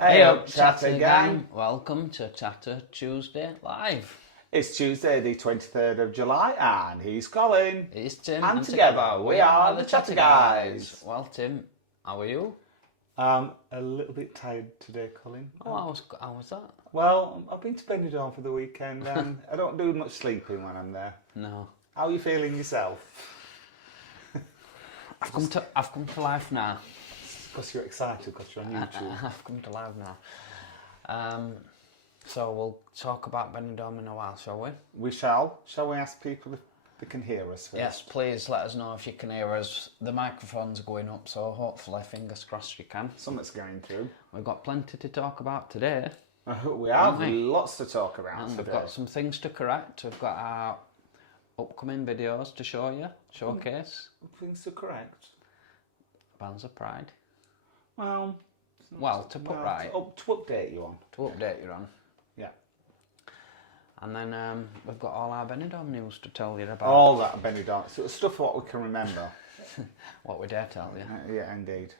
Hey up, Chatter Chatter Gang. Welcome to Chatter Tuesday Live. It's Tuesday the 23rd of July and he's Colin. It's Tim. And together we are the Chatter Guys. Well, Tim, how are you? A little bit tired today, Colin. How was that? Well, I've been to Benidorm for the weekend and I don't do much sleeping when I'm there. No. How are you feeling yourself? I've come to life now. Because you're excited because you're on YouTube. I've come to live now. So we'll talk about Benidorm in a while, shall we? We shall. Shall we ask people if they can hear us first? Yes, please let us know if you can hear us. The microphones are going up, so hopefully, fingers crossed, you can. Something's going through. We've got plenty to talk about today. We have lots to talk about And today. we've got some things to correct. We've got our upcoming videos to show you, showcase. Things to correct. Bands of Pride. Well, To put right. To update you on. To update you on. Yeah. And then we've got all our Benidorm news to tell you about. All that Benidorm. So stuff what we can remember. What we dare tell you. Yeah, indeed.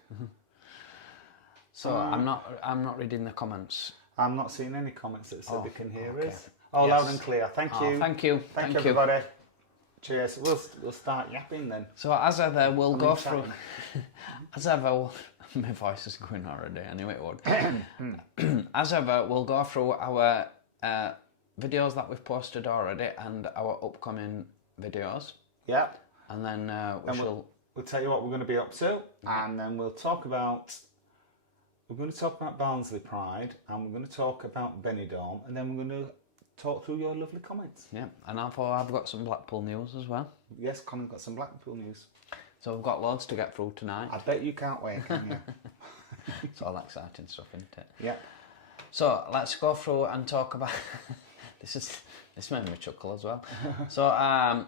So I'm not reading the comments. I'm not seeing any comments that said they can hear us. Yes. Loud and clear. Thank you. Thank you. Thank you, everybody. Cheers. We'll start yapping then. So as ever, we'll go through. As ever, my voice is going already. Anyway, it would. As ever, we'll go through our videos that we've posted already and our upcoming videos. Yeah. And then We'll tell you what we're going to be up to, and then we'll talk about. We're going to talk about Barnsley Pride, and we're going to talk about Benidorm, and then we're going to talk through your lovely comments. Yeah, and I've got some Blackpool news as well. Yes, Colin's got some Blackpool news. So we've got loads to get through tonight. I bet you can't wait, can you? It's all exciting stuff, isn't it? Yeah. So let's go through and talk about. This made me chuckle as well. So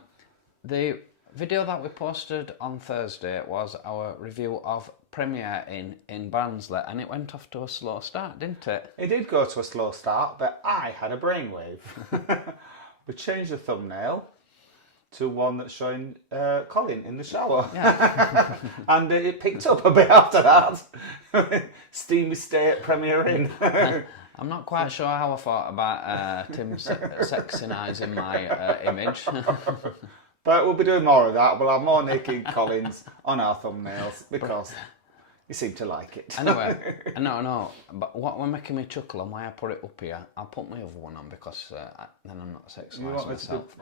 the video that we posted on Thursday was our review of Premier Inn in Barnsley, and it went off to a slow start, didn't it? It did go to a slow start, but I had a brainwave. We changed the thumbnail to one that's showing Colin in the shower. Yeah. And it picked up a bit after that. Steamy stay at Premier Inn. I'm not quite sure how I thought about Tim sexinizing my image. But we'll be doing more of that. We'll have more naked Collins on our thumbnails because you seem to like it. Anyway, no. But what were making me chuckle and why I put it up here, I'll put my other one on because then I'm not sexualising myself.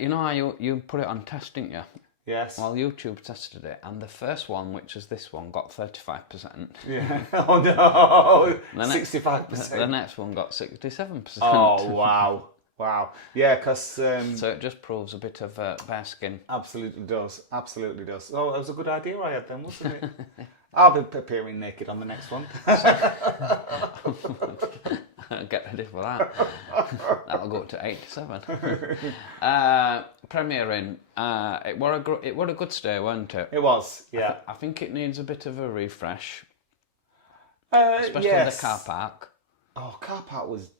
You know how you put it on test, didn't you? Yes. Well, YouTube tested it, and the first one, which is this one, got 35%. Yeah. Oh no, 65%. The next one got 67%. Oh wow. Wow. Yeah, because... so it just proves a bit of bare skin. Absolutely does. Absolutely does. Oh, that was a good idea I had then, wasn't it? I'll be appearing naked on the next one. Get ready for that. That'll go up to 87. Premier Inn. It were a good stay, weren't it? It was, yeah. I think it needs a bit of a refresh. Especially the car park. Oh, car park was...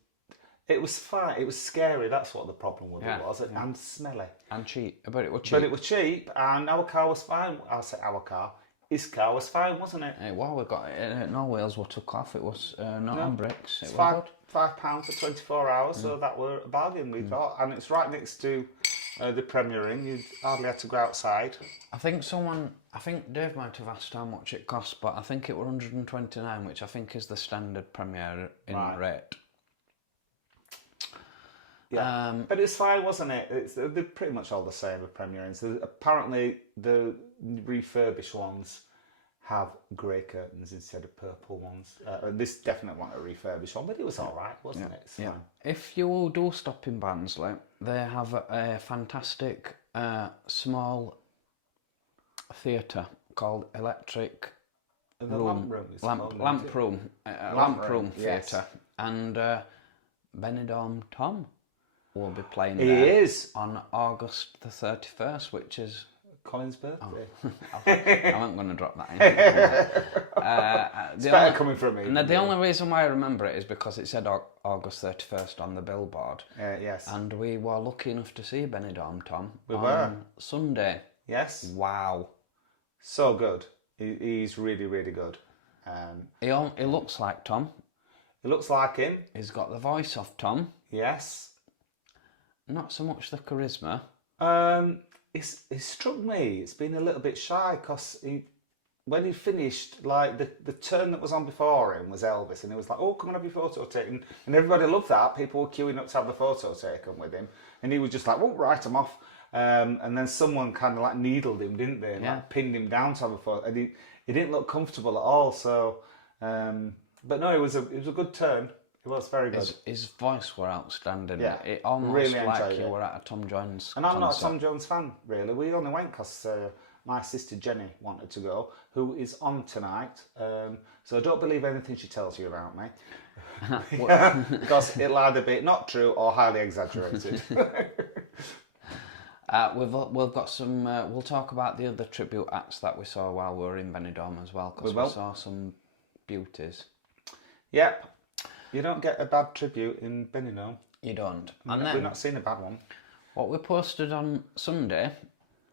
It was fine. It was scary. That's what the problem with it was. Yeah. And smelly. And cheap. But it was cheap. But it was cheap, and our car was fine. I'll say our car. His car was fine, wasn't it? Well, we got no wheels were took off. It was not on bricks. It was good. £5 for 24 hours, so that were a bargain we thought. And it's right next to the Premier Inn. You hardly had to go outside. I think Dave might have asked how much it cost, but I think it were 129, which I think is the standard Premier Inn rate. Yeah, but it's fine, wasn't it? They're pretty much all the same with Premier Inns. Apparently, the refurbished ones have grey curtains instead of purple ones. This definitely wasn't a refurbished one, but it was all right, wasn't it? It's fine. If you do stop in Barnsley, they have a fantastic small theatre called Electric Lamp Room Theatre, and Benidorm Tom will be playing He there is on August the 31st, which is Colin's birthday. I wasn't going to drop that in. It's better coming from me. The only reason why I remember it is because it said August 31st on the billboard. Yes. And we were lucky enough to see Benidorm Tom on Sunday. Yes. Wow. So good. He's really, really good. He looks like Tom. It looks like him. He's got the voice of Tom. Yes. Not so much the charisma. It's struck me. It's been a little bit shy because when he finished, like the turn that was on before him was Elvis, and he was like, "Oh, come and have your photo taken," and everybody loved that. People were queuing up to have the photo taken with him, and he was just like, "Oh, right, I'm off." And then someone kind of like needled him, didn't they? And like pinned him down to have a photo, and he didn't look comfortable at all. So, but no, it was a good turn. It was very good. His voice were outstanding. Yeah, it almost really like you it. were at a Tom Jones And I'm not a concert. Tom Jones fan, really. We only went because my sister Jenny wanted to go, who is on tonight. So don't believe anything she tells you about me. Because it'll either be not true or highly exaggerated. We've got some. We'll talk about the other tribute acts that we saw while we were in Benidorm as well, because we saw some beauties. Yep. You don't get a bad tribute in Benidorm. You don't. And then we've not seen a bad one. What we posted on Sunday,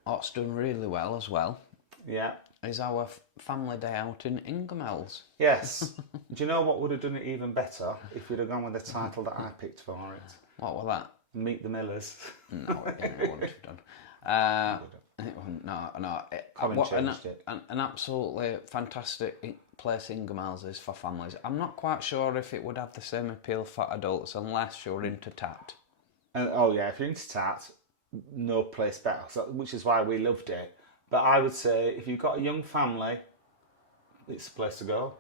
what's done really well as well, yeah, is our family day out in Ingermells. Yes. Do you know what would have done it even better if we'd have gone with the title that I picked for it? What was that? Meet the Millers. No, it wouldn't have done. It wouldn't. No. Colin changed it. An absolutely fantastic place Ingermells is for families. I'm not quite sure if it would have the same appeal for adults unless you're into tat. Oh yeah, if you're into tat, no place better. So, which is why we loved it. But I would say if you've got a young family, it's the place to go.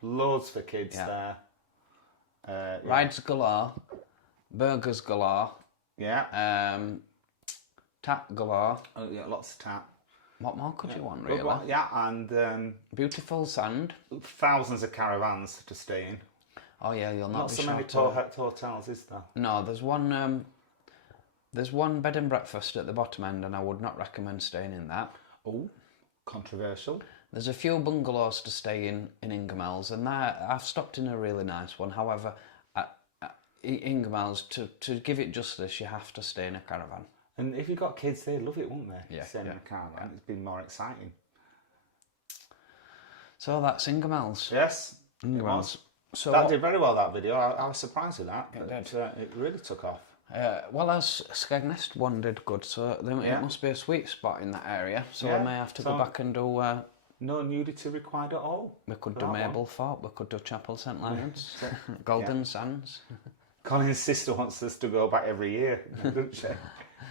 Loads for kids there. Rides galore, burgers galore. Yeah. Tat galore. Oh, yeah, lots of tat. What more could you want, really? Yeah, and beautiful sand. Thousands of caravans to stay in. Oh yeah, you'll not Not be so short many hotels, is there? No, there's one. There's one bed and breakfast at the bottom end, and I would not recommend staying in that. Oh, controversial. There's a few bungalows to stay in Ingermells, and I've stopped in a really nice one. However, at Ingermells, to give it justice, you have to stay in a caravan. And if you've got kids, they'd love it, wouldn't they? Yeah. Staying in a caravan. It's been more exciting. So that's Ingermells. Yes, Ingermells. So that did very well, that video. I was surprised with that. It did. It really took off. Well, as Skegness one did good, so it must be a sweet spot in that area. So I may have to go back and do. No nudity required at all. We could do Mablethorpe. We could do Chapel St Lyons, Golden Sands. Colin's sister wants us to go back every year, doesn't she?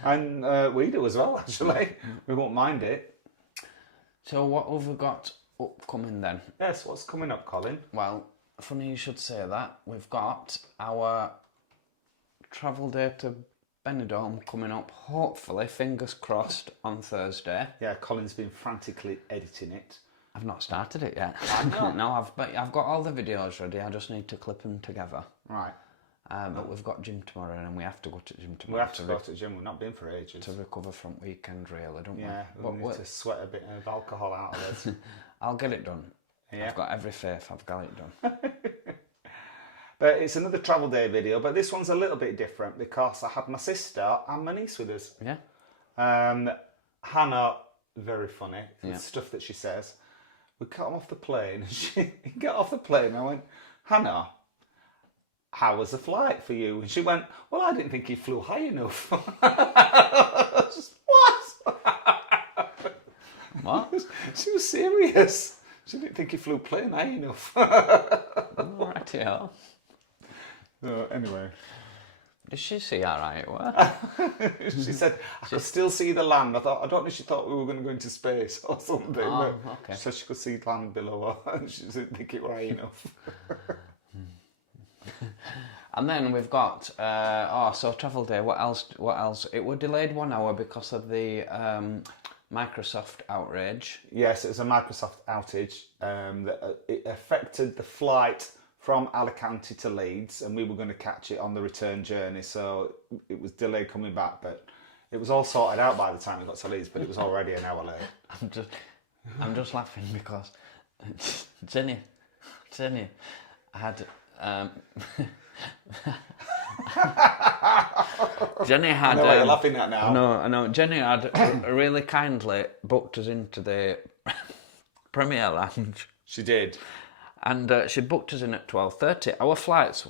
And we do as well, actually. We won't mind it. So what have we got upcoming then? Yes, what's coming up, Colin? Well, funny you should say that. We've got our travel day to Benidorm coming up, hopefully, fingers crossed, on Thursday. Yeah, Colin's been frantically editing it. I've not started it yet. I know. No, I've got all the videos ready. I just need to clip them together. Right. But we've got gym tomorrow, and we have to go to gym tomorrow. We have to go to the gym. We've not been for ages. To recover from weekend, really, don't we? Yeah, we need to sweat a bit of alcohol out of it. I'll get it done. Yeah. I've got every faith I've got it done. But it's another travel day video, but this one's a little bit different because I had my sister and my niece with us. Yeah. Hannah, very funny. Yeah. Stuff that she says. We got off the plane. She got off the plane and I went, Hannah, how was the flight for you? And she went, well, I didn't think you flew high enough. Just, what? What? She was serious. She didn't think you flew plane high enough. Right, yeah. Anyway. Did she see how right it was? She said, I could still see the land. I don't know if she thought we were going to go into space or something. Oh, but okay. She said she could see land below her and she didn't think it was high enough. And then we've got, so travel day, what else? It was delayed 1 hour because of the Microsoft outrage. Yes, it was a Microsoft outage that it affected the flight from Alicante to Leeds, and we were going to catch it on the return journey, so it was delayed coming back, but it was all sorted out by the time we got to Leeds, but it was already an hour late. I'm just laughing because Jenny had Jenny had. I know what you're laughing at now. No, I know. Jenny had really kindly booked us into the Premier Lounge. She did. And she booked us in at 12:30. Our flight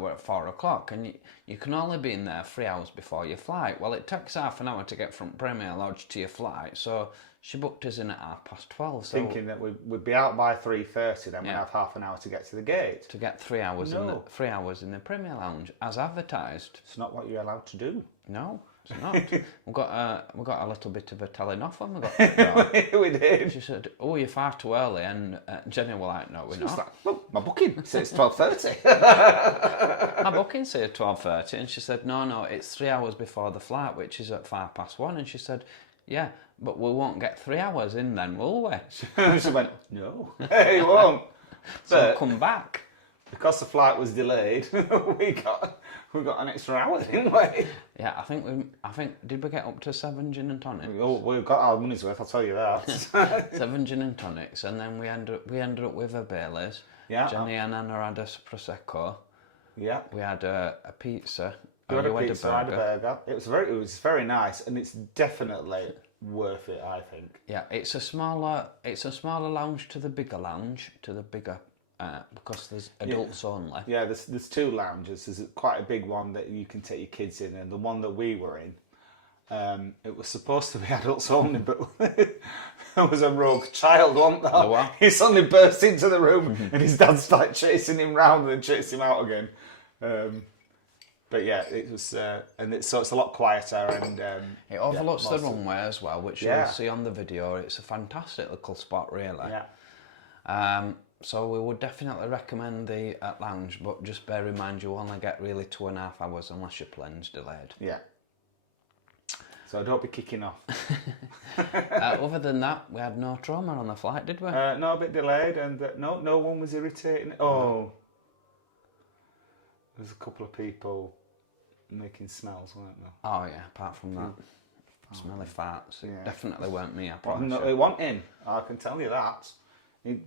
were at 4 o'clock, and you can only be in there 3 hours before your flight. Well, it takes half an hour to get from Premier Lodge to your flight, so she booked us in at 12:30. So Thinking that we'd be out by 3:30, then we'd have half an hour to get to the gate. To get 3 hours in the 3 hours in the Premier Lounge, as advertised. It's not what you're allowed to do. No, it's not. we got a little bit of a telling off when we got there. We did. She said, "Oh, you're far too early," and Jenny were like, "No, we're not." Like, look, my booking says 12:30. My booking said 12:30, and she said, "No, it's 3 hours before the flight, which is at 1:05." And she said, "Yeah, but we won't get 3 hours in then, will we?" She went, "No, hey, you won't." So we'll come back. Because the flight was delayed, we got an extra hour, didn't we? Yeah, I think did we get up to 7 gin and tonics? Oh, we've got our money's worth, I'll tell you that. 7 gin and tonics, and then we ended up with a Baileys. Yeah. Jenny and Anna had a prosecco. Yeah. We had a pizza. You had a pizza, I had a burger. It was very nice, and it's definitely worth it, I think. Yeah, it's a smaller lounge to the bigger because there's adults only. Yeah, there's 2 lounges. There's quite a big one that you can take your kids in, and the one that we were in, it was supposed to be adults only, but there was a rogue child, wasn't there? Oh, what? He suddenly burst into the room, and his dad started chasing him round and then chased him out again. But yeah, it was, so it's a lot quieter, and it overlooks the runway as well, which you'll see on the video. It's a fantastic little spot, really. Yeah. So we would definitely recommend the lounge, but just bear in mind you only get really 2.5 hours unless your plane's delayed. Yeah. So don't be kicking off. Other than that, we had no trauma on the flight, did we? No, a bit delayed, and no one was irritating. Oh, there's a couple of people making smells, weren't there? Oh yeah, apart from that, smelly farts. It definitely weren't me, I Well, promise no, you. it wasn't in. I can tell you that.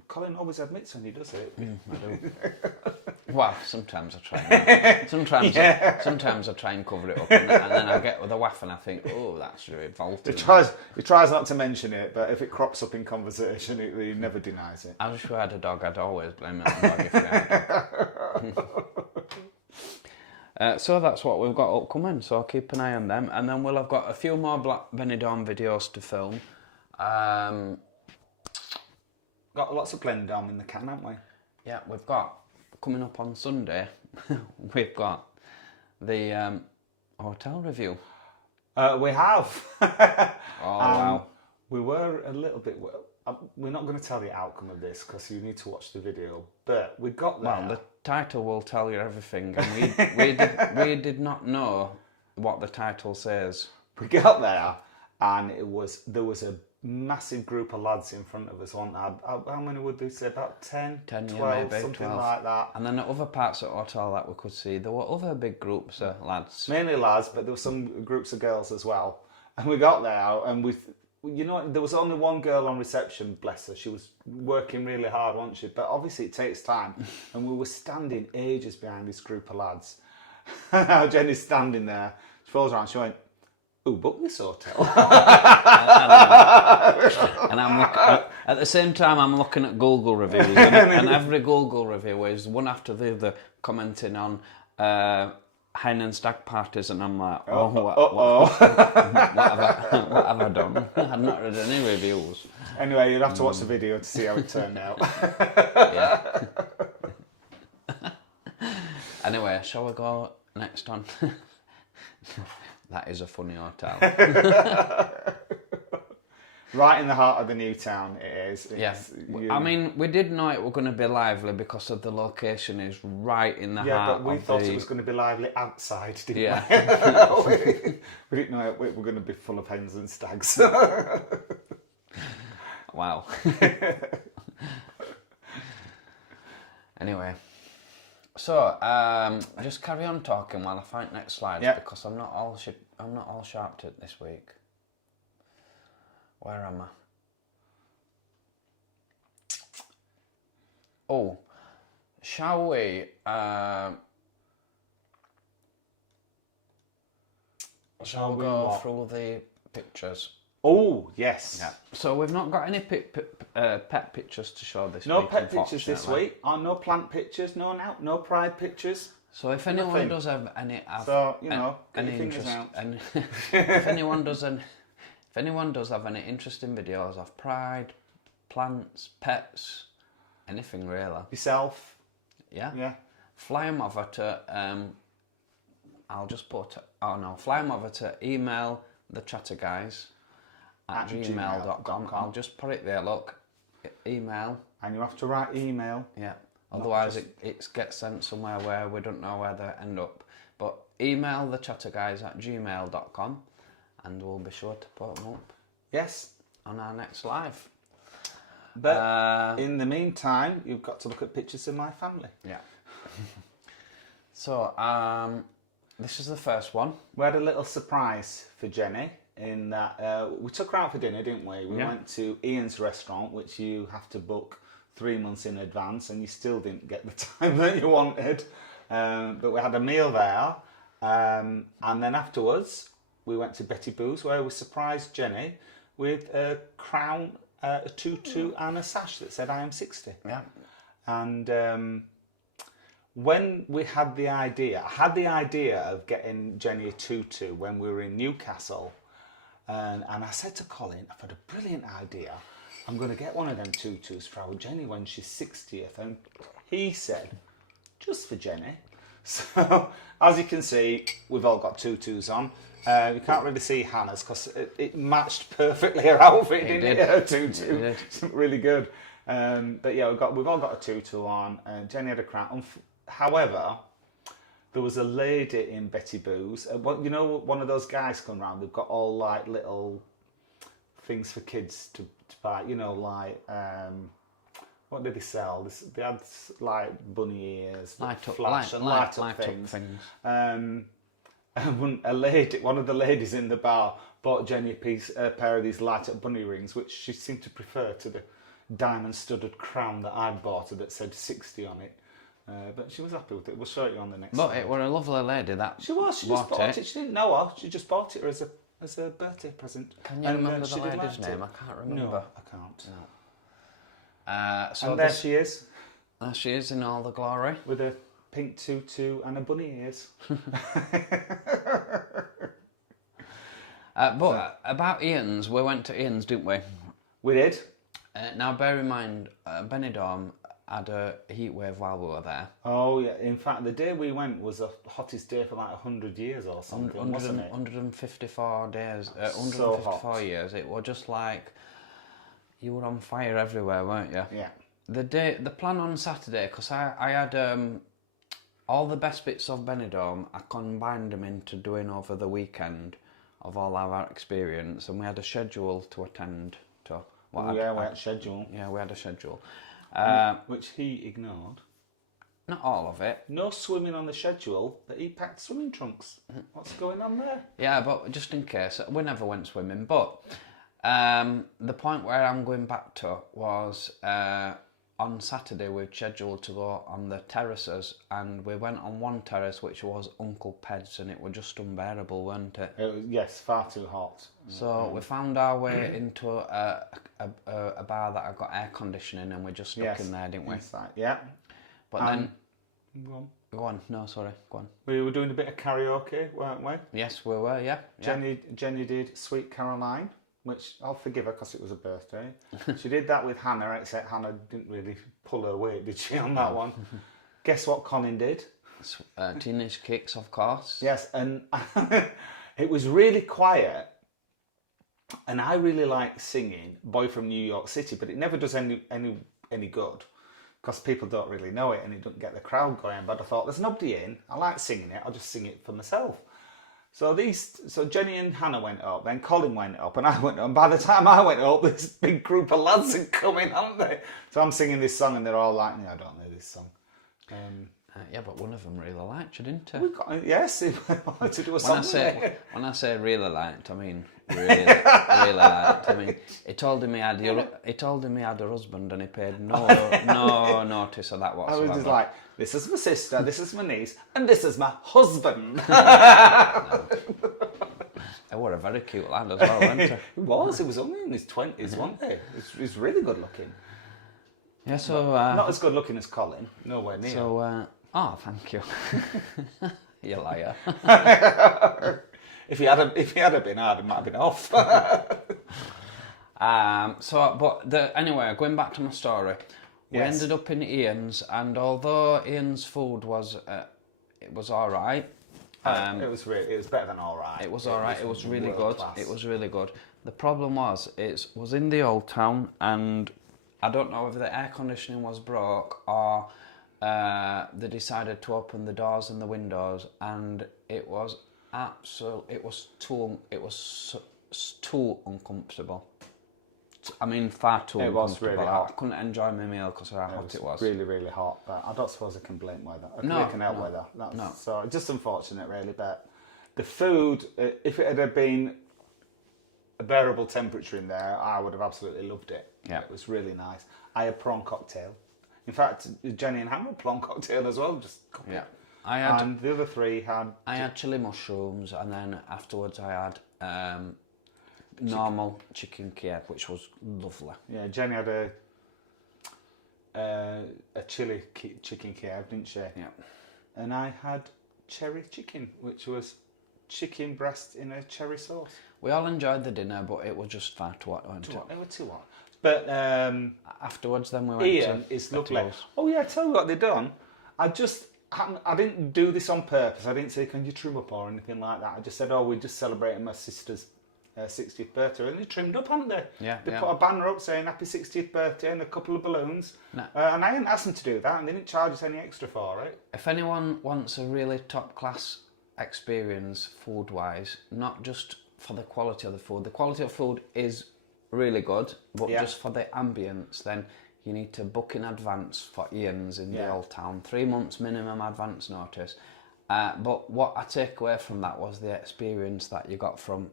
Colin always admits when he does it. I do. Well, sometimes I try. Sometimes I try and cover it up, and then I get with a waff and I think, oh, that's revolting. He tries not to mention it, but if it crops up in conversation, he never denies it. I wish we had a dog. I'd always blame it on the dog if we had. So that's what we've got upcoming. So keep an eye on them, and then we'll have got a few more Benidorm videos to film. Got lots of Benidorm in the can, haven't we? Yeah, we've got coming up on Sunday. We've got the hotel review. We have. Wow. We were a little bit. We're not going to tell the outcome of this because you need to watch the video. But we got there. Well, the title will tell you everything, and we did not know what the title says. We got there, and there was a massive group of lads in front of us. How many would they say? About 10, 10, 12, yeah, maybe, something 12. like that. And then at other parts of the hotel that we could see, there were other big groups of lads. Mainly lads, but there were some groups of girls as well. And we got there, and there was only one girl on reception, bless her. She was working really hard, wasn't she? But obviously it takes time. And we were standing ages behind this group of lads. Jenny's standing there. She falls around, she went, "Who booked this hotel?" And at the same time, I'm looking at Google reviews, and every Google review is one after the other commenting on hen and stag parties, and I'm like, what have I done? I've not read any reviews. Anyway, you'll have to watch the video to see how it turned out. Yeah. Anyway, shall we go next on? That is a funny hotel. Right in the heart of the new town, it is. I mean, we did know it was going to be lively because of the location is right in the heart. Yeah, but we thought it was going to be lively outside, didn't we? We didn't know it were going to be full of hens and stags. Wow. Anyway, so just carry on talking while I find next slides because I'm not all sharp to this week. Where am I? Oh, shall we? Shall we go through the pictures? Oh, yes. Yeah. So we've not got any pet pictures to show this No week. pet pictures this unfortunately. week. Oh, no plant pictures. No pride pictures. So if anyone Nothing. does have any, So, you know, get any your fingers interest, out. and if anyone does have any interesting videos of pride, plants, pets, anything really, Yourself. yeah, Yeah. fly them over to. Fly them over to email the chatterguys at gmail.com. I'll just put it there. Look, email. And you have to write email. Yeah. Otherwise, it gets sent somewhere where we don't know where they end up. But email the chatterguys at gmail.com and we'll be sure to put them up Yes. on our next live. But in the meantime, you've got to look at pictures of my family. Yeah. So, this is the first one. We had a little surprise for Jenny in that we took her out for dinner, didn't we? We went to Ian's restaurant, which you have to book 3 months in advance, and you still didn't get the time that you wanted. But we had a meal there, and then afterwards we went to Betty Boo's, where we surprised Jenny with a crown, a tutu, and a sash that said "I am 60." Yeah. And when we had the idea, I had the idea of getting Jenny a tutu when we were in Newcastle, and I said to Colin, "I've had a brilliant idea. I'm going to get one of them tutus for our Jenny when she's 60th." And he said, "Just for Jenny." So, as you can see, we've all got tutus on. You can't really see Hannah's because it matched perfectly her outfit, didn't it? Her tutu. It's really good. But yeah, we've all got a tutu on. Jenny had a crown. However, there was a lady in Betty Boo's. You know, one of those guys come round. They've got all like little things for kids to buy. You know, like what did they sell? They had like bunny ears, flash and light up things. And one of the ladies in the bar bought Jenny a pair of these light up bunny rings, which she seemed to prefer to the diamond studded crown that I'd bought her that said 60 on it. But she was happy with it. We'll show it you on the next. But it was a lovely lady that she was. She just bought it. She didn't know her. She just bought it as a birthday present. Can you remember the lady's name? I can't remember. No, I can't. No. So and there she is. There she is in all the glory. With a pink tutu and a bunny ears. But about Ian's, we went to Ian's, didn't we? We did. Now bear in mind, Benidorm had a heat wave while we were there. Oh yeah, in fact the day we went was the hottest day for like 100 years or something, wasn't it? 154 days, 154 so years. It was just like, you were on fire everywhere, weren't you? Yeah. The plan on Saturday, because I had all the best bits of Benidorm, I combined them into doing over the weekend of all our experience, and we had a schedule to attend to. We had a schedule. Yeah, we had a schedule. Which he ignored. Not all of it. No swimming on the schedule, but he packed swimming trunks. What's going on there? Yeah, but just in case, we never went swimming. But the point where I'm going back to was on Saturday we'd scheduled to go on the terraces, and we went on one terrace which was Uncle Ped's, and it was just unbearable, weren't it? It was, yes, far too hot. So we found our way into a bar that had got air conditioning, and we just stuck in there, didn't we? Inside, yeah. But then... Go on. No, sorry, go on. We were doing a bit of karaoke, weren't we? Yes, we were, yeah. Jenny did Sweet Caroline, which I'll forgive her because it was a birthday. She did that with Hannah, except Hannah didn't really pull her weight, did she, on that one? Guess what Colin did? Teenage Kicks, of course. Yes, and it was really quiet. And I really like singing Boy from New York City, but it never does any good because people don't really know it and it doesn't get the crowd going. But I thought, there's nobody in. I like singing it. I'll just sing it for myself. So Jenny and Hannah went up, then Colin went up, and I went up. And by the time I went up, this big group of lads had come in, hadn't they? So I'm singing this song, and they're all like, "No, I don't know this song." Yeah, but one of them really liked you, didn't he? Yes, he wanted to do a song. When I say really liked, I mean really liked. I mean, he told him he had a husband, and he paid no notice of that whatsoever. I was just like, this is my sister, this is my niece, and this is my husband. It were a very cute lad as well, wasn't he? It was. He was only in his 20s, wasn't he? He was really good looking. Yeah, so... Not as good looking as Colin. Nowhere near. So, thank you. You liar. If he had been hard, it might have been off. Anyway, going back to my story, we Yes. ended up in Ian's, and although Ian's food was, it was all right. It was better than all right. It was all right. It was really world good. class. It was really good. The problem was, it was in the old town, and I don't know if the air conditioning was broke or they decided to open the doors and the windows, and it was too uncomfortable. I mean, far too It was uncomfortable. really hot. I couldn't enjoy my meal because of how hot it was. Really, really hot. But I don't suppose I can blame weather. No, We can help no, weather. no. So just unfortunate, really. But the food, if it had been a bearable temperature in there, I would have absolutely loved it. Yeah. It was really nice. I had prawn cocktail. In fact, Jenny and Hannah had prawn cocktail as well. Just Yeah. and the other three had... I had chili mushrooms, and then afterwards I had normal chicken Kiev, which was lovely. Yeah, Jenny had a chili chicken Kiev, didn't she? Yeah. And I had cherry chicken, which was chicken breast in a cherry sauce. We all enjoyed the dinner, but it was just far too hot, wasn't it? They were too hot. But Afterwards, then we went Ian to is lovely. Betty's. Oh yeah, I tell you what they've done. I didn't do this on purpose. I didn't say, can you trim up or anything like that. I just said, we're just celebrating my sister's 60th birthday. And they trimmed up, haven't they? Yeah, They yeah. put a banner up saying happy 60th birthday and a couple of balloons. No. And I hadn't asked them to do that, and they didn't charge us any extra for it. If anyone wants a really top-class experience food-wise, not just for the quality of the quality of food is really good, but Yeah. just for the ambience, then you need to book in advance for Ian's in the Yeah. old town. 3 months minimum advance notice. But what I take away from that was the experience that you got from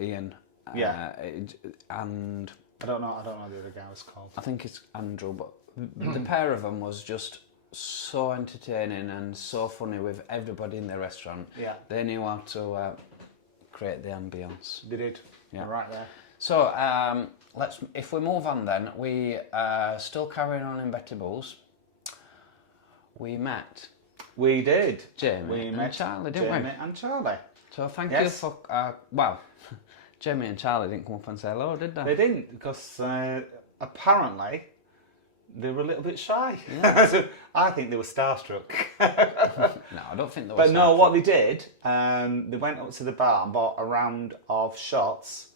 Ian. Yeah. And I don't know the other guy was called. I think it's Andrew, but the pair of them was just so entertaining and so funny with everybody in the restaurant. Yeah. They knew how to create the ambience. They did. Yeah. Right there. So if we move on then, we still carrying on in Betty Bulls. We met We did. Jamie and Charlie, didn't we? Jamie and Charlie. So thank Yes. you for Jamie and Charlie didn't come up and say hello, did they? They didn't, because apparently they were a little bit shy. So I think they were starstruck. No, I don't think they were. But no, what they did, they went up to the bar and bought a round of shots,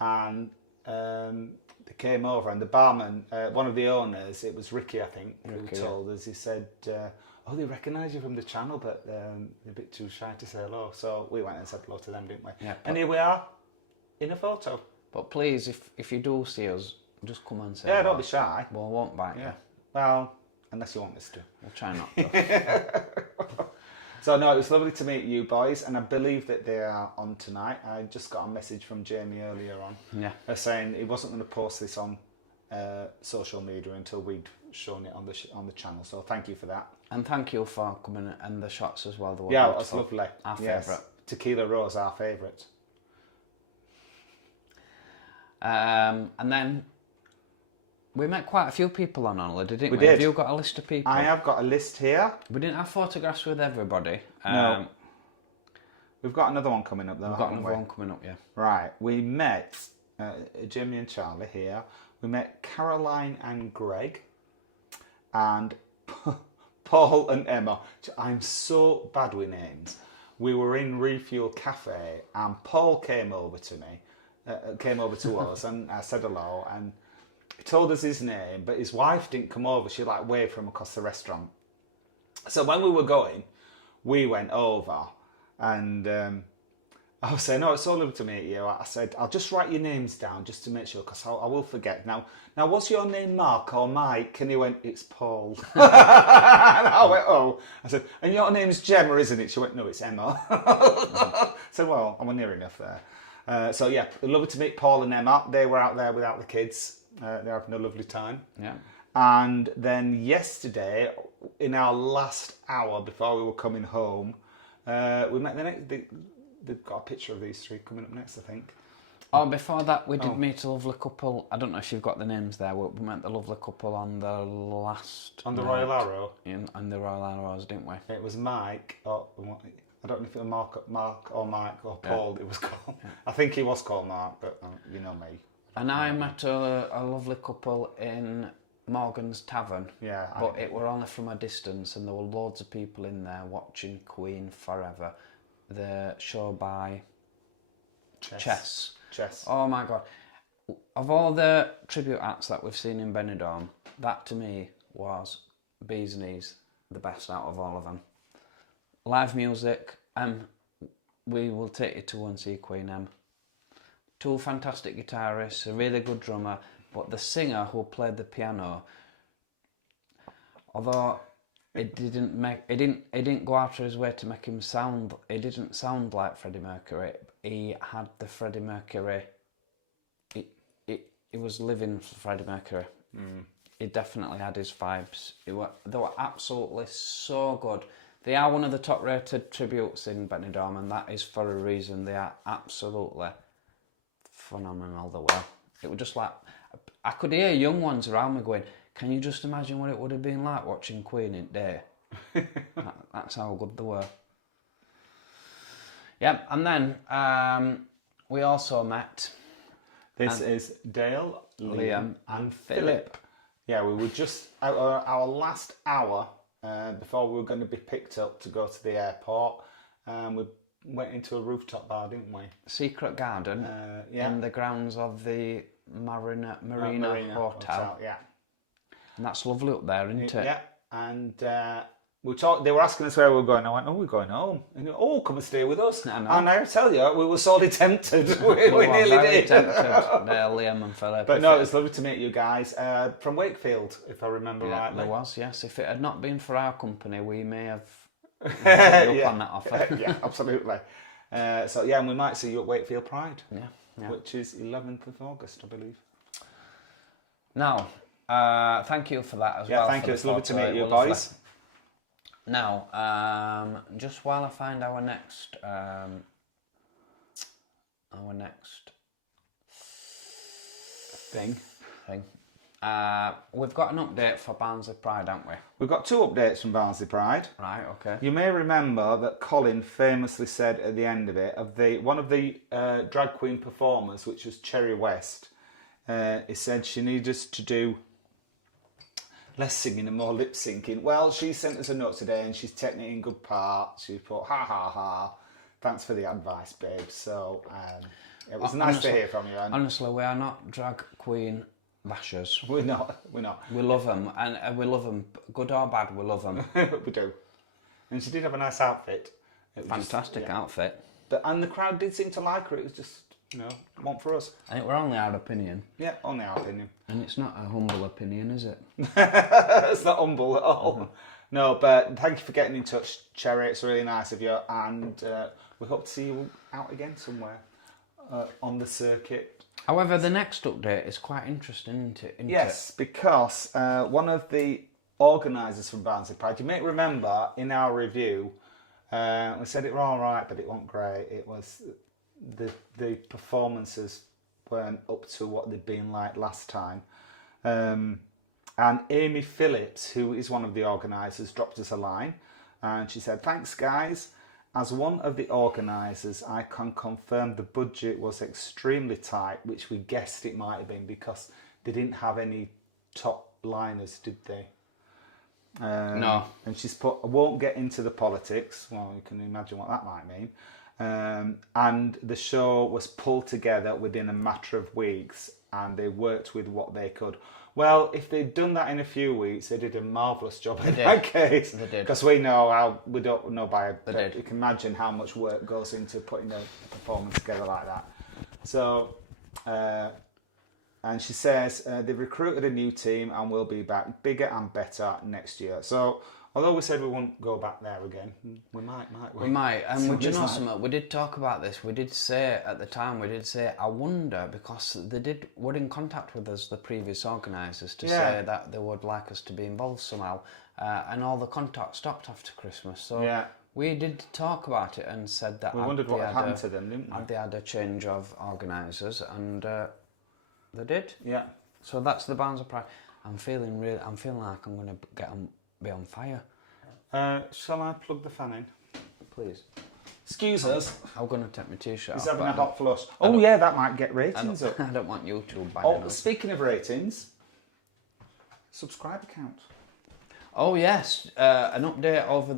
and they came over, and the barman, one of the owners, it was Ricky, I think, who told us, he said, they recognise you from the channel, but they're a bit too shy to say hello. So we went and said hello to them, didn't we? Yeah, and here we are, in a photo. But please, if you do see us, just come and say Yeah, hello. don't be shy. We won't bite Yeah. you. Well, unless you want us to. We'll try not to. So no, it was lovely to meet you boys, and I believe that they are on tonight. I just got a message from Jamie earlier on, Yeah. saying he wasn't going to post this on social media until we'd shown it on the channel. So thank you for that. And thank you for coming and the shots as well. Yeah, it was lovely. Our Yes. favourite. Tequila Rose, our favourite. And then we met quite a few people on holiday, didn't we? We did. Have you got a list of people? I have got a list here. We didn't have photographs with everybody. No. We've got another one coming up though. We've got haven't another we? one coming up, yeah. Right, we met Jamie and Charlie here. We met Caroline and Greg, and Paul and Emma. I'm so bad with names. We were in Refuel Cafe, and Paul came over to us, and I said hello, and he told us his name, but his wife didn't come over. She waved from across the restaurant. So when we were going, we went over, and I was saying, "No, it's so lovely to meet you." I said, "I'll just write your names down just to make sure, because I will forget." Now, what's your name, Mark or Mike? And he went, "It's Paul." And I went, "Oh." I said, "And your name's Gemma, isn't it?" She went, "No, it's Emma." So, well, I was near enough there. So yeah, lovely to meet Paul and Emma. They were out there without the kids. They're having a lovely time. Yeah. And then yesterday, in our last hour before we were coming home, we met they've got a picture of these three coming up next, I think. Oh, before that, we did meet a lovely couple. I don't know if you've got the names there. We met the lovely couple on the last On the night Royal Arrow? on the Royal Arrows, didn't we? It was Mike, or I don't know if it was Mark or Mike or Paul it was called. Yeah. I think he was called Mark, but you know me. And I met a lovely couple in Morgan's Tavern. Yeah. But it were only from a distance, and there were loads of people in there watching Queen Forever, the show by Chess. Oh my God. Of all the tribute acts that we've seen in Benidorm, that to me was bee's knees, the best out of all of them. Live music, we will take you to one see Queen M. Two fantastic guitarists, a really good drummer, but the singer who played the piano, although it didn't go after his way to make him sound, it didn't sound like Freddie Mercury. He had the Freddie Mercury. He was living for Freddie Mercury. He definitely had his vibes. They were absolutely so good. They are one of the top rated tributes in Benidorm, and that is for a reason. They are absolutely phenomenal. They were. It was just like, I could hear young ones around me going, can you just imagine what it would have been like watching Queen in day? That's how good they were. Yeah, and then we also met... This is Dale, Liam and Philip. Yeah, we were just out our last hour before we were going to be picked up to go to the airport. We went into a rooftop bar, didn't we? Secret garden in the grounds of the Marina Hotel. Yeah. And that's lovely up there, isn't it? Yeah, and they were asking us where we were going. I went, we're going home. And come and stay with us. And I tell you, we were sorely tempted. we nearly did. Tempted. Liam and Philip. But no, it was lovely to meet you guys. From Wakefield, if I remember rightly. There was, yes. If it had not been for our company, we may have taken up on that offer. Yeah, absolutely. And we might see you at Wakefield Pride. Yeah. Which is 11th of August, I believe. Now, thank you for that as well. Yeah, thank you. It's lovely to meet you, boys. Now, just while I find our next thing, we've got an update for Barnsley Pride, haven't we? We've got two updates from Barnsley Pride. Right, okay. You may remember that Colin famously said at the end of it, one of the drag queen performers, which was Cherry West, he said she needed us to do less singing and more lip syncing. Well, she sent us a note today and she's taken it in good part. She put, ha ha ha, thanks for the advice, babe. So it was nice to hear from you. And honestly, we are not drag queen bashers. We're not. We love them, and we love them, good or bad, we love them. We do. And she did have a nice outfit. Fantastic outfit. And the crowd did seem to like her. It was just, one for us. I think we're only our opinion. Yeah, only our opinion. And it's not a humble opinion, is it? It's not humble at all. No, but thank you for getting in touch, Cherry. It's really nice of you. And we hope to see you out again somewhere on the circuit. However, the next update is quite interesting, isn't it? Yes, because one of the organisers from Barnsley Pride, you may remember in our review, we said it were all right, but it wasn't great. It was the performances weren't up to what they'd been like last time. And Amy Phillips, who is one of the organisers, dropped us a line, and she said, "Thanks, guys. As one of the organisers, I can confirm the budget was extremely tight, which we guessed it might have been because they didn't have any top liners, did they?" No. And she's put, "I won't get into the politics." Well, you can imagine what that might mean. And the show was pulled together within a matter of weeks, and they worked with what they could. Well, if they'd done that in a few weeks, they did a marvellous job in that case. They did. Because we don't know but you can imagine how much work goes into putting a performance together like that. So, and she says, they've recruited a new team and will be back bigger and better next year. So, although we said we won't go back there again, we might, mightn't we? We might. And do you know something? We did talk about this. We did say at the time, I wonder, because were in contact with us, the previous organisers, to say that they would like us to be involved somehow. And all the contact stopped after Christmas. So We did talk about it and said that We wondered what had happened to them, didn't we? They had a change of organisers, and they did. Yeah. So that's the Barns of Pride. I'm feeling like I'm going to be on fire. Shall I plug the fan in? Please. Excuse us. I'm going to take my t-shirt He's off. having a hot flush. Oh yeah, that might get I ratings don't, up. I don't want YouTube banning us. Speaking of ratings, subscriber count. Oh yes, an update over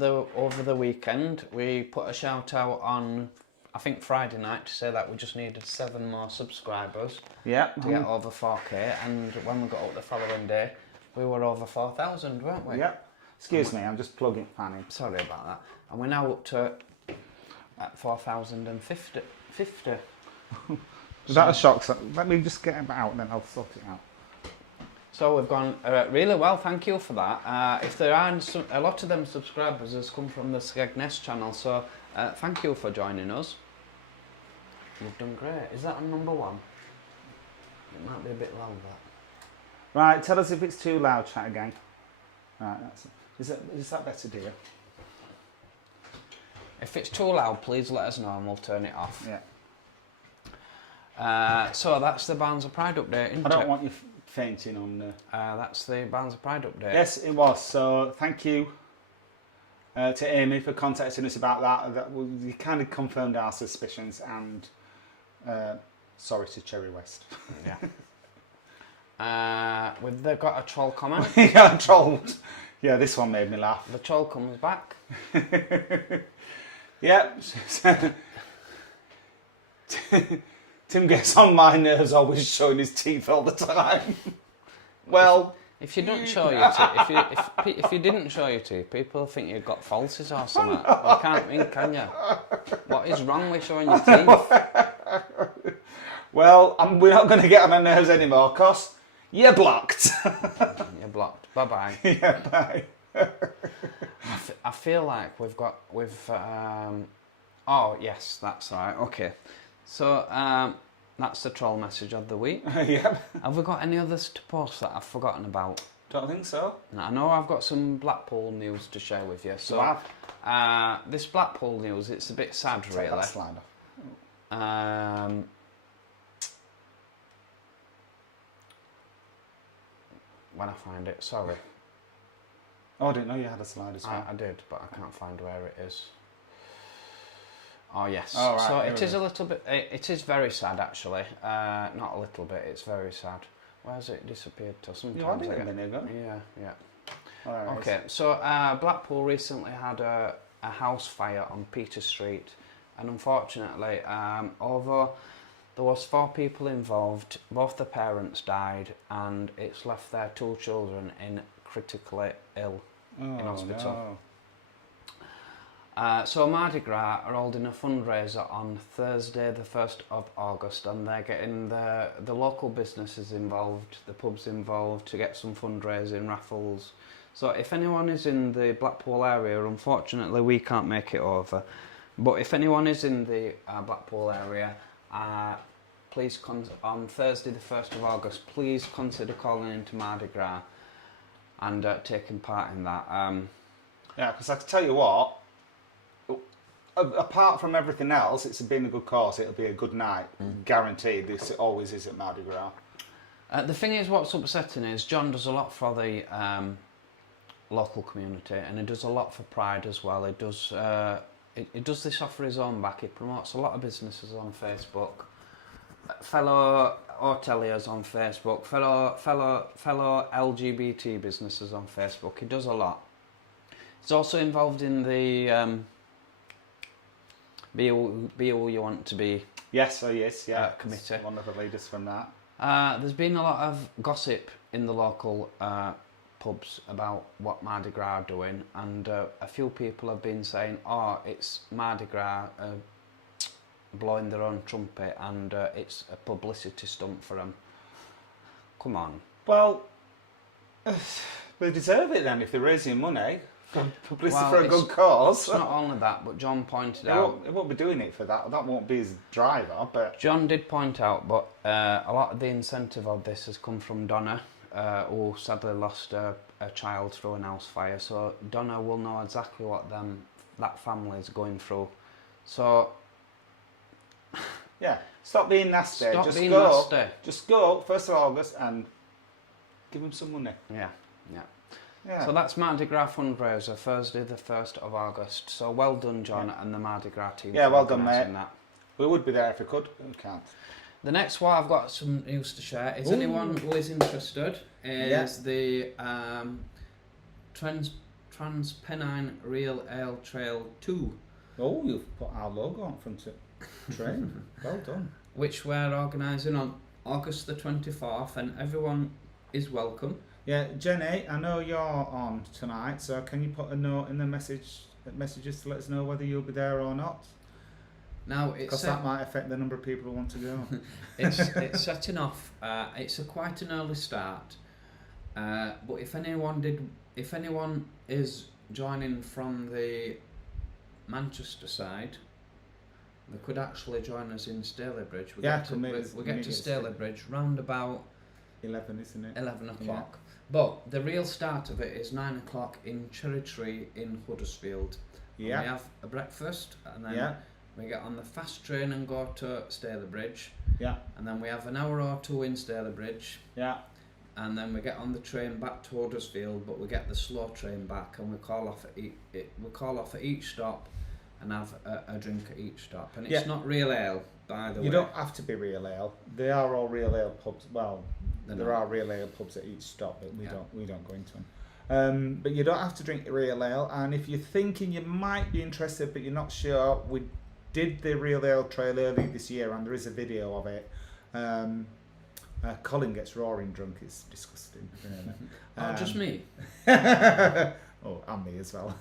the weekend. We put a shout out on, I think Friday night, to say that we just needed 7 more subscribers. Yeah. To get over 4K, and when we got up the following day, we were over 4,000, weren't we? Yeah. Excuse me, I'm just plugging fan in. Sorry about that. And we're now up to 4,050. Is that a shock? So let me just get it out, and then I'll sort it out. So we've gone really well, thank you for that. If there aren't a lot of them subscribers has come from the Skegness channel, so thank you for joining us. You've done great. Is that on number 1? It might be a bit loud, that. Right, tell us if it's too loud, chat again. Right, is that better, dear? If it's too loud, please let us know and we'll turn it off. Yeah. So that's the Barns of Pride update, isn't I don't it? want you fainting on... That's the Barns of Pride update. Yes, it was. So thank you to Amy for contacting us about that. You kind of confirmed our suspicions, and sorry to Cherry West. Yeah. They've got a troll comment. Yeah, trolled. Yeah, this one made me laugh. The troll comes back. Yeah. Tim gets on my nerves, always showing his teeth all the time. Well, if you don't show your teeth, if you didn't show your teeth, people think you've got falsies or something. You can't win, can you? What is wrong with showing your teeth? Well, we're not going to get on my nerves anymore, cause you're blocked. You're blocked. Bye bye. Yeah, bye. I feel like we've. Oh yes, that's right. Okay, so that's the troll message of the week. Yep. Have we got any others to post that I've forgotten about? Don't think so. I know I've got some Blackpool news to share with you. So this Blackpool news, it's a bit sad, really. That slide off. When I find it, sorry. Oh, I didn't know you had a slide as well. I did, but I can't find where it is. Oh yes. Oh, right, so it is a little bit. It is very sad, actually. Not a little bit. It's very sad. Where's it disappeared to? Sometimes You had it a minute ago. Yeah. Right. Okay. So Blackpool recently had a house fire on Peter Street, and unfortunately, although there was 4 people involved, both the parents died, and it's left their 2 children in critically ill in hospital. No. So Mardi Gras are holding a fundraiser on Thursday the 1st of August, and they're getting the local businesses involved, the pubs involved, to get some fundraising, raffles. So if anyone is in the Blackpool area, unfortunately we can't make it over, but if anyone is in the Blackpool area, please on Thursday the 1st of August, please consider calling into Mardi Gras and taking part in that. Yeah, because I can tell you what, apart from everything else, it's been a good cause. It'll be a good night, guaranteed. This always is at Mardi Gras. The thing is, what's upsetting is John does a lot for the local community, and he does a lot for Pride as well. He does this off for his own back. He promotes a lot of businesses on Facebook, fellow hoteliers on Facebook, fellow LGBT businesses on Facebook. He does a lot. He's also involved in the Be Who You Want to Be. Yes, yeah. Committee. One of the leaders from that. There's been a lot of gossip in the local pubs about what Mardi Gras are doing, and a few people have been saying, oh, it's Mardi Gras blowing their own trumpet, and it's a publicity stunt for them. Come on. Well, they deserve it then if they're raising money. Publicity for a good cause. It's not only that, but John pointed out... It won't be doing it for that. That won't be his driver, but... John did point out, but a lot of the incentive of this has come from Donna, who sadly lost a child through an house fire. So Donna will know exactly what them that family's going through. So yeah, stop being nasty. Stop just being go. nasty. Just go 1st of August and give them some money. Yeah. Yeah. So that's Mardi Gras fundraiser, Thursday the 1st of August. So well done, John, and the Mardi Gras team. Yeah, for well done, organising mate. that. We would be there if we could. We can't. The next one I've got some news to share. Is anyone who is interested is the Transpennine Real Ale Trail 2. Oh, you've put our logo on front of the train. Well done. Which we're organising on August the 24th, and everyone is welcome. Yeah, Jenny, I know you're on tonight, so can you put a note in the messages to let us know whether you'll be there or not? Now, because that might affect the number of people who want to go. it's setting off. It's quite an early start, but if anyone is joining from the Manchester side, they could actually join us in Stalybridge. We get to Stalybridge round about 11, isn't it? 11 o'clock. But the real start of it is 9 o'clock in Cherry Tree in Huddersfield. Yeah. We have a breakfast, and then we get on the fast train and go to Stalybridge. Yeah. And then we have an hour or two in Stalybridge. Yeah. And then we get on the train back to Huddersfield, but we get the slow train back, and we call off at each stop and have a drink at each stop. And it's not real ale, by the way. You don't have to be real ale. They are all real ale pubs. Well, there are real ale pubs at each stop, but we don't go into them. But you don't have to drink real ale. And if you're thinking you might be interested but you're not sure, we did the real ale trail early this year, and there is a video of it. Colin gets roaring drunk. It's disgusting. Just me. Oh, and me as well.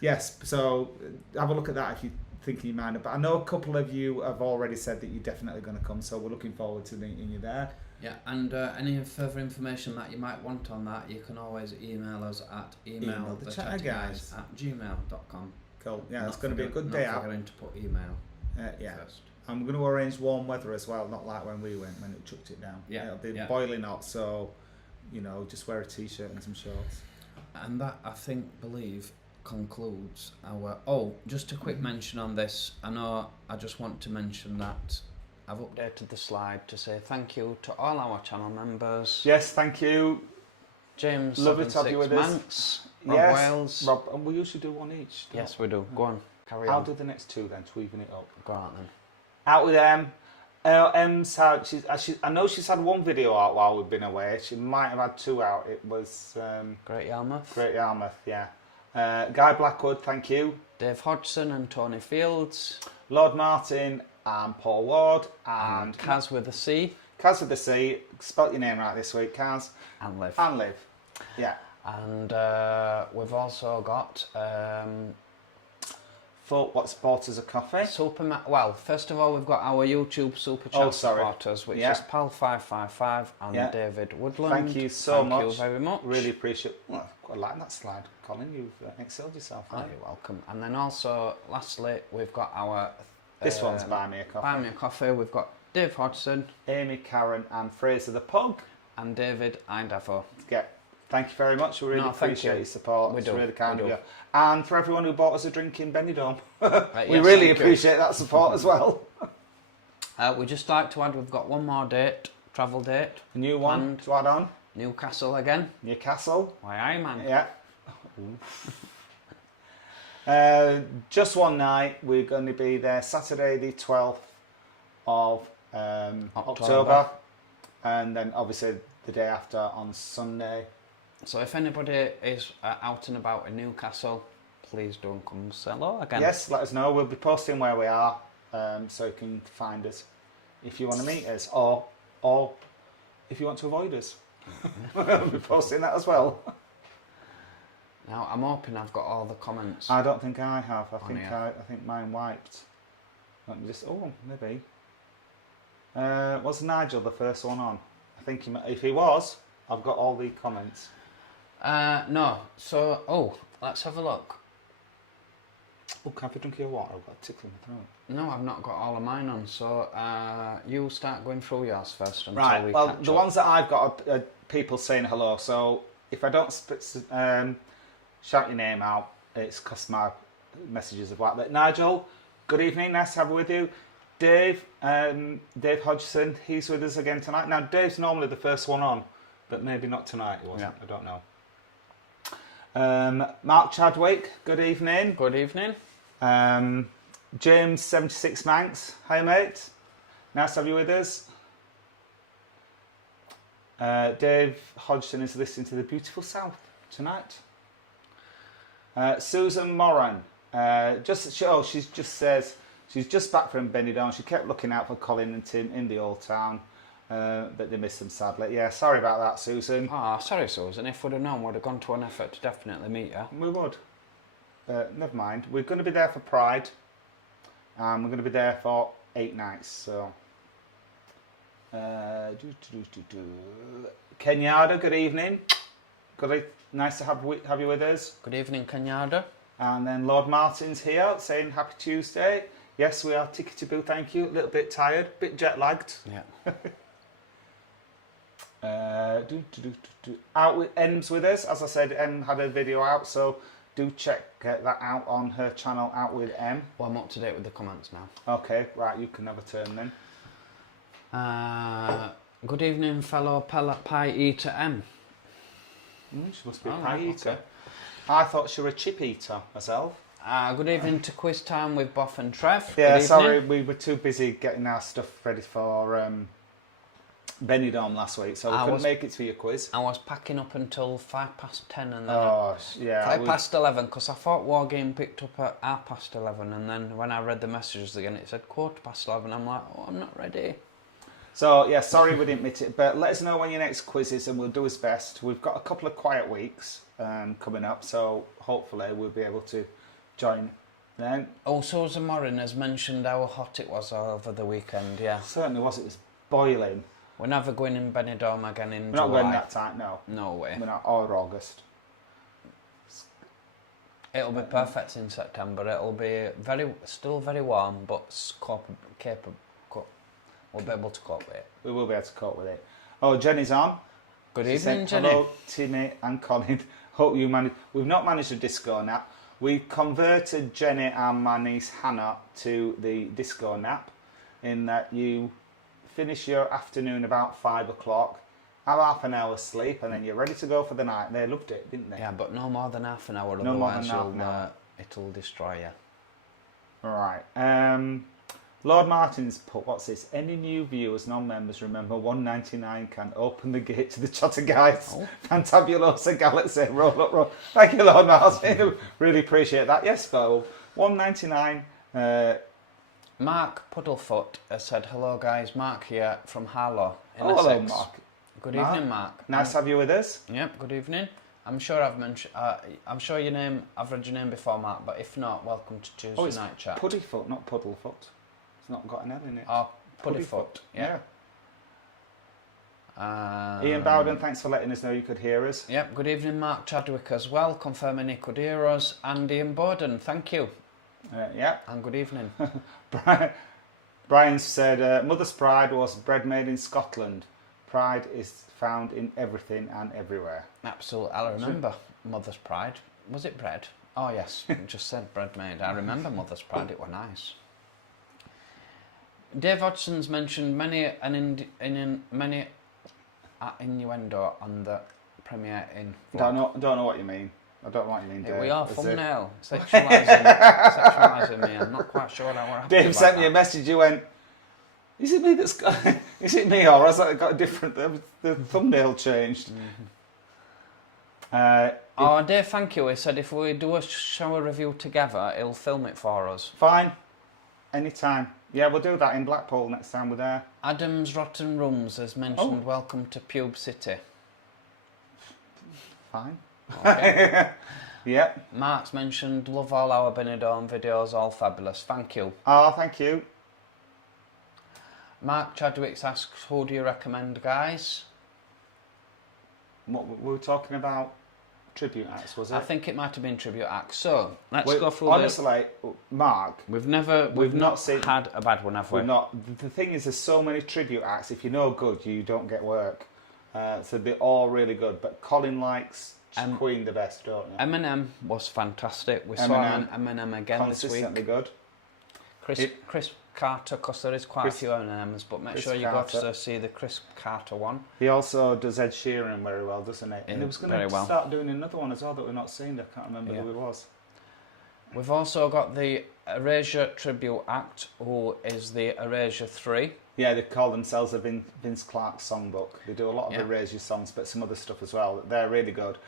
Yes, so have a look at that if you're thinking you mind. But I know a couple of you have already said that you're definitely going to come, so we're looking forward to meeting you there. Yeah, and any further information that you might want on that, you can always email us at emailthethatterguys@gmail.com. Cool. Yeah, it's going to be a good day out. Not forgetting to put email first. I'm going to arrange warm weather as well, not like when we went, when it chucked it down. Yeah, it'll be boiling hot, so, just wear a t-shirt and some shorts. And that, I believe, concludes our... just a quick mention on this. I just want to mention that I've updated the slide to say thank you to all our channel members. Yes, thank you. James, lovely to have you with Manx, Rob Wales. Rob, and we usually do one each. Yes, we do. Go on, carry I'll on. do the next two then, to even it up. Go on then. Out with them. Em's had, I know she's had one video out while we've been away. She might have had two out. It was... Great Yarmouth. Great Yarmouth, yeah. Guy Blackwood, thank you. Dave Hodgson and Tony Fields. Lord Martin and Paul Ward. And Kaz with a C. Kaz with a C. Spelt your name right this week, Kaz. And Liv. And Liv, yeah. And we've also got... What's bought us a coffee? Well, first of all, we've got our YouTube Super Chat supporters, which is Pal555 and David Woodland. Thank you so much. Thank you very much. Really appreciate it. Well, I like that slide, Colin. You've excelled yourself. You're welcome. And then also, lastly, we've got our... this one's Buy Me a Coffee. Buy Me a Coffee. We've got Dave Hodgson, Amy, Karen and Fraser the Pug. And David Eindavo. Thank you very much. We really appreciate your support. It's really kind of you. And for everyone who bought us a drink in Benidorm, we really appreciate that support as well. We'd just like to add, we've got one more travel date. A new one to add on. Newcastle again. Newcastle. Aye, man. Yeah. Just one night. We're going to be there Saturday the 12th of October. And then obviously the day after on Sunday. So if anybody is out and about in Newcastle, please don't come say hello again. Yes, let us know. We'll be posting where we are, so you can find us if you want to meet us, or if you want to avoid us. We'll be posting that as well. Now I'm hoping I've got all the comments. I don't think I have. I think mine wiped. Let me just. Maybe. Was Nigel the first one on? I think if he was, I've got all the comments. No. So, let's have a look. Oh, can I have a drink of your water? I've got a tickle in my throat. No, I've not got all of mine on. So, you start going through yours first until right. We Well, catch the up. ones that I've got are people saying hello. So if I don't shout your name out, it's because my messages are black. Nigel, good evening, nice to have you with you. Dave, Dave Hodgson, he's with us again tonight. Now, Dave's normally the first one on, but maybe not tonight, he wasn't, I don't know. Mark Chadwick, good evening. Good evening. James 76 Manx, hi mate, nice to have you with us. Dave Hodgson is listening to the beautiful South tonight. Susan Moran, she just says she's just back from Benidorm. She kept looking out for Colin and Tim in the old town, but they missed them sadly. Yeah, sorry about that, Susan. Oh, sorry, Susan. If we'd have known, we'd have gone to an effort to definitely meet you. We would. Never mind. We're going to be there for Pride. We're going to be there for 8 nights. So, Kenyatta, good evening. Nice to have you with us. Good evening, Kenyatta. And then Lord Martin's here saying Happy Tuesday. Yes, we are tickety-boo, thank you. A little bit tired, a bit jet-lagged. Yeah. Out with Em's with us. As I said, Em had a video out, so do check that out on her channel, Out with Em. Well, I'm up to date with the comments now. Okay, right, you can have a turn then. Good evening, fellow pie eater M. She must be a pie eater. Okay. I thought she was a chip eater herself. Good evening to quiz time with Boff and Trev. Yeah, sorry, we were too busy getting our stuff ready for Benidorm last week, so we couldn't make it for your quiz. I was packing up until 10:05 and then 11 because I thought War Game picked up at 11:30, and then when I read the messages again it said 11:15. I'm like, oh, I'm not ready. So yeah, sorry we didn't meet it, but let us know when your next quiz is and we'll do his best. We've got a couple of quiet weeks coming up, so hopefully we'll be able to join then. Also, Zamorin has mentioned how hot it was over the weekend, yeah. Certainly was, it was boiling. We're never going in Benidorm again in We're July. not going that time, no. No way. We're not, or August. It'll be perfect in September. It'll be still very warm, but capable. We'll be able to cope with it. We will be able to cope with it. Oh, Jenny's on. Good evening, Jenny. Hello, Timmy and Colin. Hope you managed. We've not managed a disco nap. We converted Jenny and my niece Hannah to the disco nap, in that you finish your afternoon about 5 o'clock, have half an hour sleep, and then you're ready to go for the night. They loved it, didn't they? Yeah, but no more than half an hour, no otherwise it'll destroy you. Right. Lord Martin's put, what's this? Any new viewers, non-members, remember 199 can open the gate to the Chotter Guys. Oh. Fantabulosa Galaxy, roll up, roll. Thank you, Lord Martin. Really appreciate that. Yes, Bo. 199. Mark Puddlefoot has said, hello guys, Mark here from Harlow in Essex. Hello, Mark. Good evening, Mark. Nice to have you with us. Yep, good evening. I'm sure I've mentioned. I've read your name before, Mark. But if not, welcome to Tuesday Night Chat. Puddyfoot, not Puddlefoot. It's not got an L in it. Oh, Puddyfoot. Yeah. Ian Bowden, thanks for letting us know you could hear us. Yep. Good evening, Mark Chadwick as well, confirming he could hear us. And Ian Bowden, thank you. Yeah. And good evening. Brian said, Mother's Pride was bread made in Scotland. Pride is found in everything and everywhere. Absolutely. I remember Mother's Pride. Was it bread? Oh, yes. It just said bread made. I remember Mother's Pride. It was nice. Dave Hodgson's mentioned many innuendo on the premiere in vlog. Don't know what you mean. I don't know what you mean, Dave. We are thumbnail. Sexualising me. I'm not quite sure what happened. Dave sent me a message. You went, is it me that's got... is it me or has that got a different... The thumbnail changed. Mm-hmm. Dave, thank you. He said if we do a shower review together, he'll film it for us. Fine. Anytime. Yeah, we'll do that in Blackpool next time we're there. Adam's Rotten Rooms has mentioned welcome to Pube City. Fine. Okay. Yep. Mark's mentioned love all our Benidorm videos, all fabulous. Thank you. Oh, thank you. Mark Chadwick's asked, who do you recommend, guys? What we were talking about? Tribute acts, was it? I think it might have been tribute acts. So let's go through. Honestly, Mark, we've not had a bad one, have we? We've not. The thing is, there's so many tribute acts. If you're no good, you don't get work. So they're all really good. But Colin likes Queen the best, don't you? Eminem was fantastic. We saw him in Eminem again this week. Consistently good. Chris Carter, because there is quite a few Eminems, but make sure you go to see the Chris Carter one. He also does Ed Sheeran very well, doesn't he? And he was going to start doing another one as well that we've not seen. I can't remember who it was. We've also got the Erasure Tribute Act, who is the Erasure 3. Yeah, they call themselves a Vince Clarke songbook. They do a lot of Erasure songs, but some other stuff as well. They're really good.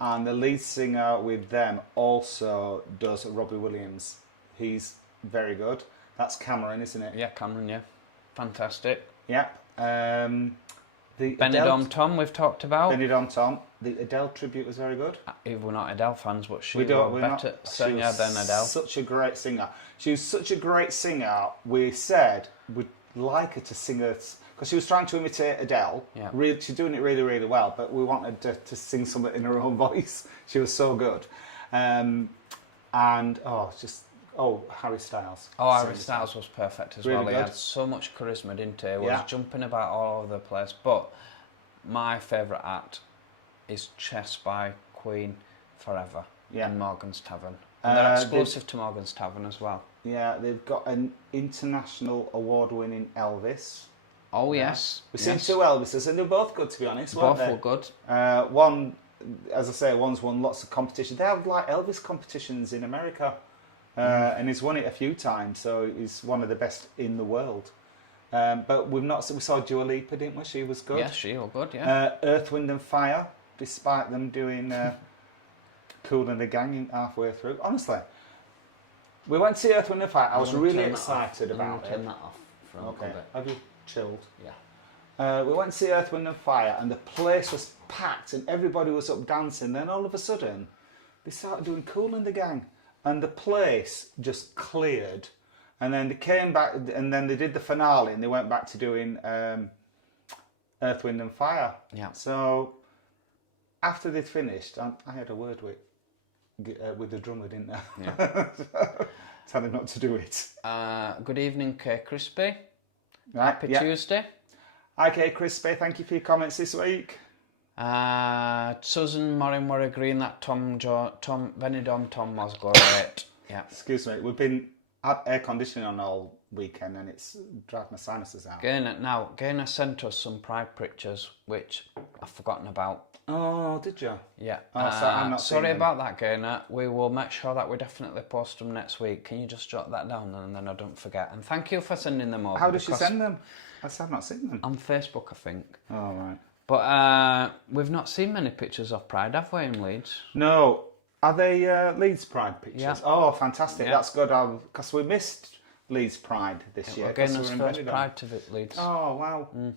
And the lead singer with them also does Robbie Williams. He's very good. That's Cameron, isn't it? Yeah, Cameron, yeah. Fantastic. Yep. The Benidorm Tom we've talked about. Benidorm Tom. The Adele tribute was very good. We're not Adele fans, but she was we're better singer than Adele. Such a great singer. She was such a great singer. We said we'd like her to sing us, because she was trying to imitate Adele. Yeah. She's doing it really, really well, but we wanted to sing something in her own voice. She was so good. Harry Styles. Harry Styles was perfect as well. Really He good. had so much charisma, didn't he? He was jumping about all over the place. But my favourite act is Chess by Queen Forever in Morgan's Tavern. And they're exclusive to Morgan's Tavern as well. Yeah, they've got an international award-winning Elvis. Oh, yes. We've seen two Elvises, and they're both good, to be honest, Both were good. One, as I say, one's won lots of competitions. They have like Elvis competitions in America. And he's won it a few times, so he's one of the best in the world. But we saw Dua Lipa, didn't we? She was good. Yeah, she was good, yeah. Earth, Wind and Fire, despite them doing Cool and the Gang halfway through. Honestly, we went to see Earth, Wind and Fire. I was really excited about it. Turn that off for a Okay. bit. Have you chilled? Yeah. We went to see Earth, Wind and Fire, and the place was packed, and everybody was up dancing. Then all of a sudden, they started doing Cool and the Gang. And the place just cleared, and then they came back, and then they did the finale, and they went back to doing Earth, Wind and Fire. Yeah. So after they'd finished, I had a word with the drummer, didn't I? Yeah. Tell him not to do it. Good evening, Kay Crispy. Right, Happy Tuesday. Hi, Kay Crispy. Thank you for your comments this week. Susan Morin were agreeing that Benidorm Tom was great. Yeah. Excuse me. We've been had air conditioning on all weekend, and it's driving my sinuses out. Gaynor sent us some pride pictures, which I've forgotten about. Oh, did you? Yeah. Oh, so I'm not sorry seeing about that, Gaynor. We will make sure that we definitely post them next week. Can you just jot that down, and then I don't forget? And thank you for sending them over. How does she send them? I've not seen them. On Facebook, I think. Oh, right. But we've not seen many pictures of Pride, have we, in Leeds? No. Are they Leeds Pride pictures? Yeah. Oh, fantastic. Yeah. That's good. Because we missed Leeds Pride this year. Gaynor's first Pride to Leeds. Oh, wow. Mm.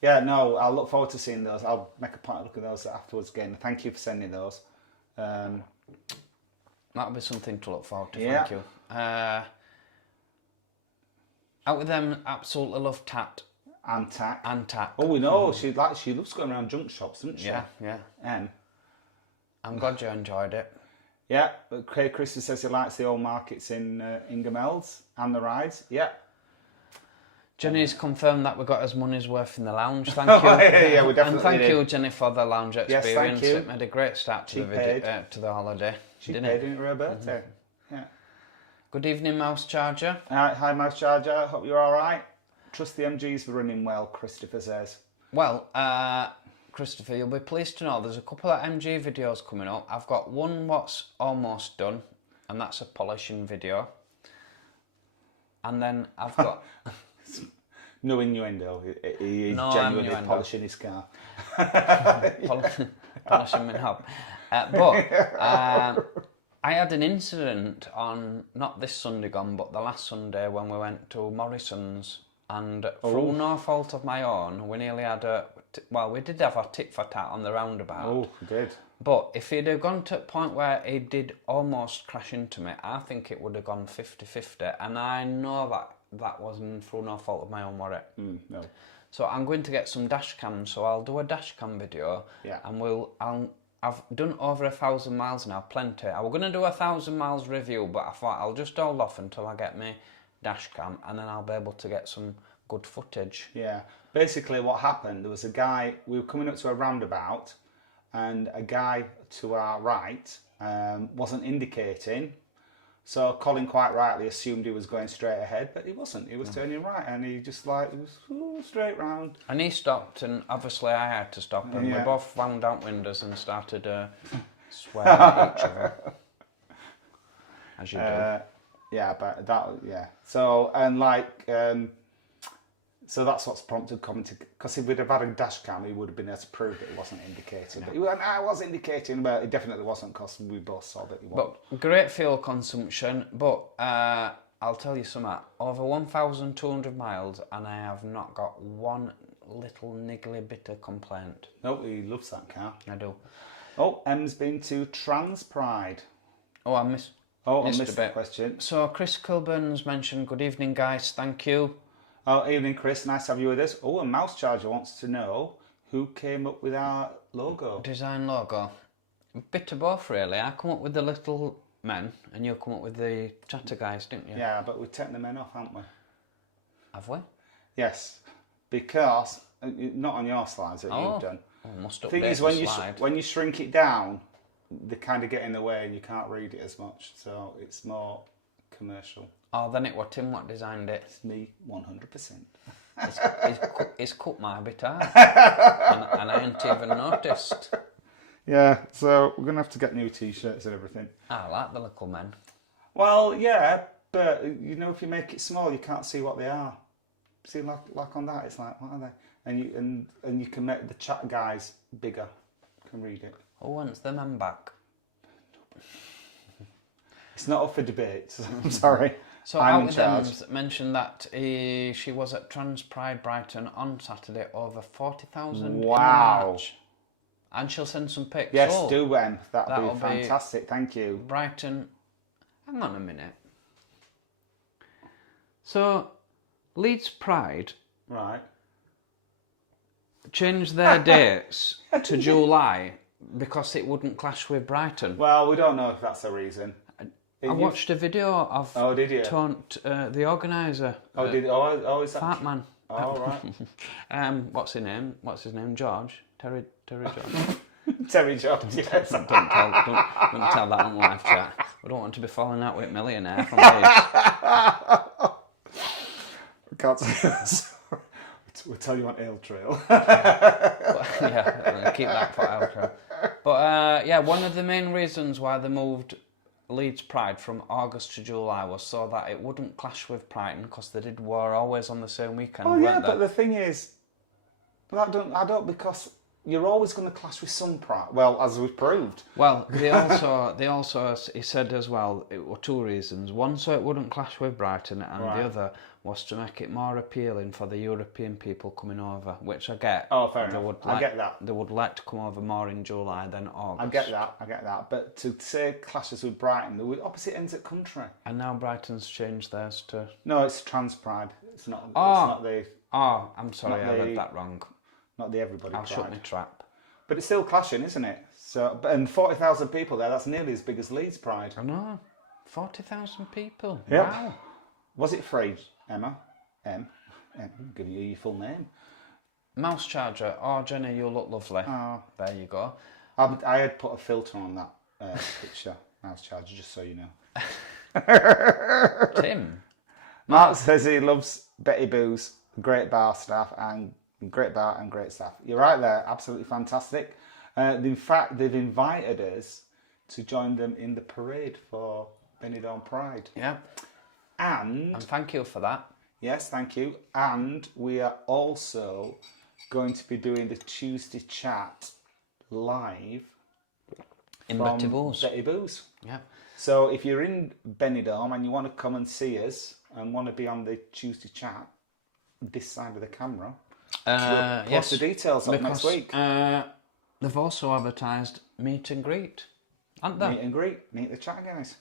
Yeah, no, I'll look forward to seeing those. I'll make a point of looking at those afterwards again. Thank you for sending those. That'll be something to look forward to, thank you. Out with them, absolutely love Tat. And Tack. Tack. Oh, we know. She loves going around junk shops, doesn't she? Yeah. And I'm glad you enjoyed it. Yeah. Craig Christie says he likes the old markets in Ingermells and the rides. Yeah. Jenny's confirmed that we got his money's worth in the lounge. Thank you. Yeah, we definitely and thank did. you, Jenny, for the lounge experience. Yes, thank you. It made a great start to the holiday. She paid in her birthday. Mm-hmm. Yeah. Good evening, Mouse Charger. Hi, Mouse Charger. Hope you're all right. Trust the MG's for running well, Christopher says. Well, Christopher, you'll be pleased to know there's a couple of MG videos coming up. I've got one what's almost done, and that's a polishing video. And then I've got... No innuendo. He is genuinely polishing his car. Polishing my knob. But I had an incident on, not this Sunday gone, but the last Sunday when we went to Morrison's. And through no fault of my own, we nearly had we did have a tit for tat on the roundabout. Oh, we did. But if he'd have gone to a point where he did almost crash into me, I think it would have gone 50-50. And I know that wasn't through no fault of my own, were it? No. So I'm going to get some dash cams, so I'll do a dash cam video. Yeah. And I've done over 1,000 miles now, plenty. I was going to do 1,000 miles review, but I thought I'll just hold off until I get me dash cam, and then I'll be able to get some good footage. Yeah. Basically what happened, there was a guy, we were coming up to a roundabout, and a guy to our right wasn't indicating. So Colin quite rightly assumed he was going straight ahead, but he wasn't. He was turning right, and he just like, it was straight round. And he stopped, and obviously I had to stop, and we both wound out windows and started swearing at each other. As you do. Yeah, but So, and like, so that's what's prompted Colin to, because if we'd have had a dash cam, he would have been able to prove that it wasn't indicating. But he went, I was indicating, but it definitely wasn't, because we both saw that he wasn't. But great fuel consumption, but I'll tell you something, over 1,200 miles, and I have not got one little niggly bit of complaint. No, he loves that car. I do. Oh, M's been to Trans Pride. Oh, I missed the question. So Chris Kilburn's mentioned, good evening guys, thank you. Oh, evening Chris, nice to have you with us. Oh, and Mouse Charger wants to know who came up with our logo. Design logo. A bit of both really. I come up with the little men and you come up with the chatter guys, didn't you? Yeah, but we've taken the men off, haven't we? Have we? Yes, because, not on your slides that you've done. Oh, must The update thing is, the slide. when you shrink it down, they kind of get in the way and you can't read it as much, so it's more commercial. Oh, then it was Tim what designed it. It's me, 100%. He's cut my bit out, and I ain't even noticed. Yeah, so we're going to have to get new t-shirts and everything. I like the little men. Well, yeah, but, you know, if you make it small, you can't see what they are. See, like on that, it's like, what are they? And you can make the chat guys bigger. You can read it. Who wants the men back? It's not up for debate, so I'm sorry. So I'm Out in charge. mentioned that she was at Trans Pride Brighton on Saturday, over 40,000 in Wow. March. And she'll send some pics. Yes, Oh, do, that'll that'll be fantastic, thank you. Brighton. Hang on a minute. So, Leeds Pride Right. changed their dates to July because it wouldn't clash with Brighton. Well, we don't know if that's the reason. I watched a video of did you? The organiser. Is that Fat man. Oh, right. What's his name? George? Terry George. Terry George, yes. don't tell that on live chat. We don't want to be falling out with millionaire from Leeds. We can't say we'll tell you on Ale Trail. Yeah, keep that for outro. But one of the main reasons why they moved Leeds Pride from August to July was so that it wouldn't clash with Brighton, because they were always on the same weekend. Oh yeah, weren't they? but the thing is, that don't add up, because you're always going to clash with some pride. Well, as we've proved. Well, they also he said as well, it were two reasons. One, so it wouldn't clash with Brighton, and the other was to make it more appealing for the European people coming over, which I get. Oh, fair enough. I get that. They would like to come over more in July than August. I get that. But to say clashes with Brighton, the opposite ends at country. And now Brighton's changed theirs to... No, it's Trans Pride. It's not. It's Oh. not the. Oh, I'm sorry, Not I the- read that wrong. Not the everybody I'll Pride. shut my trap. But it's still clashing, isn't it? So, and 40,000 people there. That's nearly as big as Leeds Pride. I know. 40,000 people. Yep. Wow. Was it free, Emma? M. Give you your full name. Mouse charger. Oh, Jenny, you look lovely. Oh. There you go. I had put a filter on that picture, Mouse Charger, just so you know. Tim. Mark says he loves Betty Boo's great bar staff and great bar and great staff. You're right there, absolutely fantastic. In fact, they've invited us to join them in the parade for Benidorm Pride. Yeah. And thank you for that. yes, thank you. And we are also going to be doing the Tuesday chat live In from Betty Boo's. Betty Boo's. Yeah. So if you're in Benidorm and you want to come and see us and want to be on the Tuesday chat, this side of the camera, we'll post the details up next week. They've also advertised meet and greet, haven't they? Meet and greet, meet the chat guys.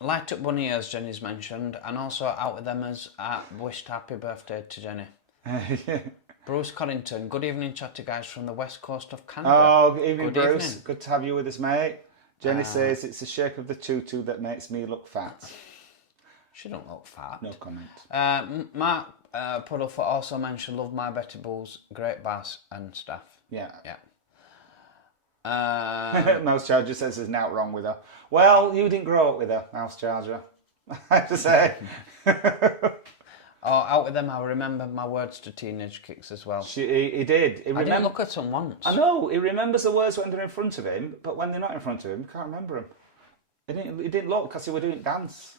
Light Up Bunny Ears, Jenny's mentioned, and also out with them as wished happy birthday to Jenny. Bruce Corrington, good evening, chatty guys from the west coast of Canada. Oh, good evening, Good Bruce. evening. Good to have you with us, mate. Jenny says it's the shape of the tutu that makes me look fat. She don't look fat. No comment. Mark Puddlefoot also mentioned love my Betty Bulls, great bass and staff. Yeah. Yeah. Mouse Charger says there's nothing wrong with her. Well, you didn't grow up with her, Mouse Charger. I have to say. Oh, out with them, I remember my words to Teenage Kicks as well. He did. I didn't look at them once. I know, he remembers the words when they're in front of him, but when they're not in front of him, he can't remember them. He didn't look because they were doing dance.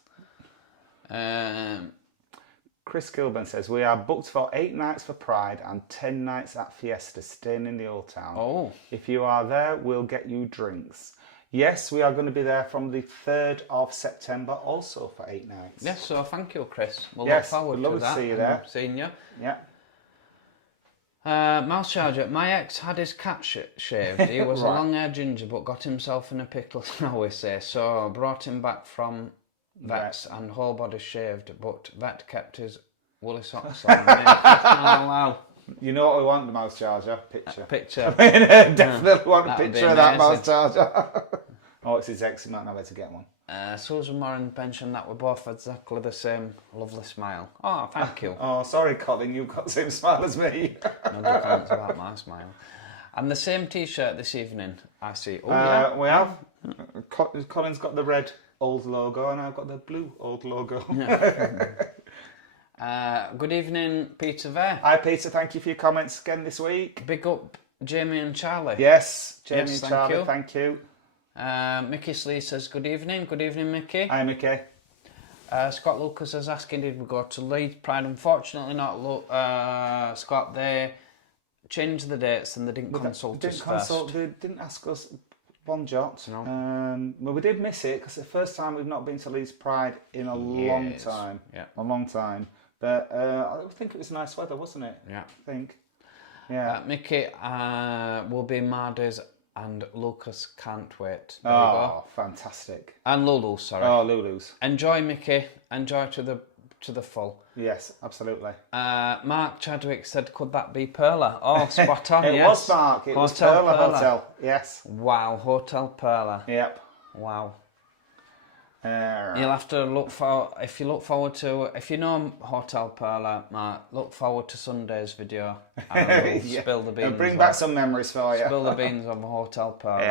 Chris Kilburn says, we are booked for 8 nights for Pride and 10 nights at Fiesta, staying in the Old Town. Oh. If you are there, we'll get you drinks. Yes, we are going to be there from the 3rd of September also for 8 nights. Yes, so thank you, Chris. We'll Yes, look forward we'd to love that. to see you there. Seeing you. Yeah. Mouse Charger, my ex had his cat shaved. He was a Right. long-haired ginger but got himself in a pickle, I always say. So I brought him back from vets and whole body shaved, but vet kept his woolly socks on. Oh, wow. You know what we want, the Mouse Charger? Picture. Picture. Definitely want a That'd picture be of that amazing. Mouse Charger. Oh, it's his ex, he might not be able to get one. Susan Moran mentioned that we both had exactly the same lovely smile. Oh, thank you. Oh, sorry, Colin, you've got the same smile as me. No comments about my smile. And the same T-shirt this evening, I see. Oh, yeah. We have. Colin's got the red old logo and I've got the blue old logo. Good evening, Peter Vare. Hi, Peter, thank you for your comments again this week. Big up Jamie and Charlie. Yes, Jamie Yes, and thank Charlie, you. thank you. Mickey Slee says good evening. Good evening, Mickey. Hi, Mickey. Scott Lucas is asking, did we go to Leeds Pride? Unfortunately not, Scott. They changed the dates and they didn't consult us first. They didn't ask us one jot. No. Well, we did miss it because the first time we've not been to Leeds Pride in a long time. Yeah. A long time. But I think it was nice weather, wasn't it? Yeah. I think. Yeah. Mickey will be Mardy's and Lucas can't wait. There Oh, you go. fantastic. And Lulu, sorry. Oh, Lulu's. Enjoy, Mickey. Enjoy to the full. Yes, absolutely. Mark Chadwick said, could that be Perla? Oh, spot on, It yes. was Mark. It was Hotel Perla Perla. Hotel. Yes. Wow, Hotel Perla. Yep. Wow. Right. You'll have to look for, if you know Hotel Perla, Mark, look forward to Sunday's video and we'll Yeah. spill the beans. It'll bring back some memories for you. Spill the beans of Hotel Perla.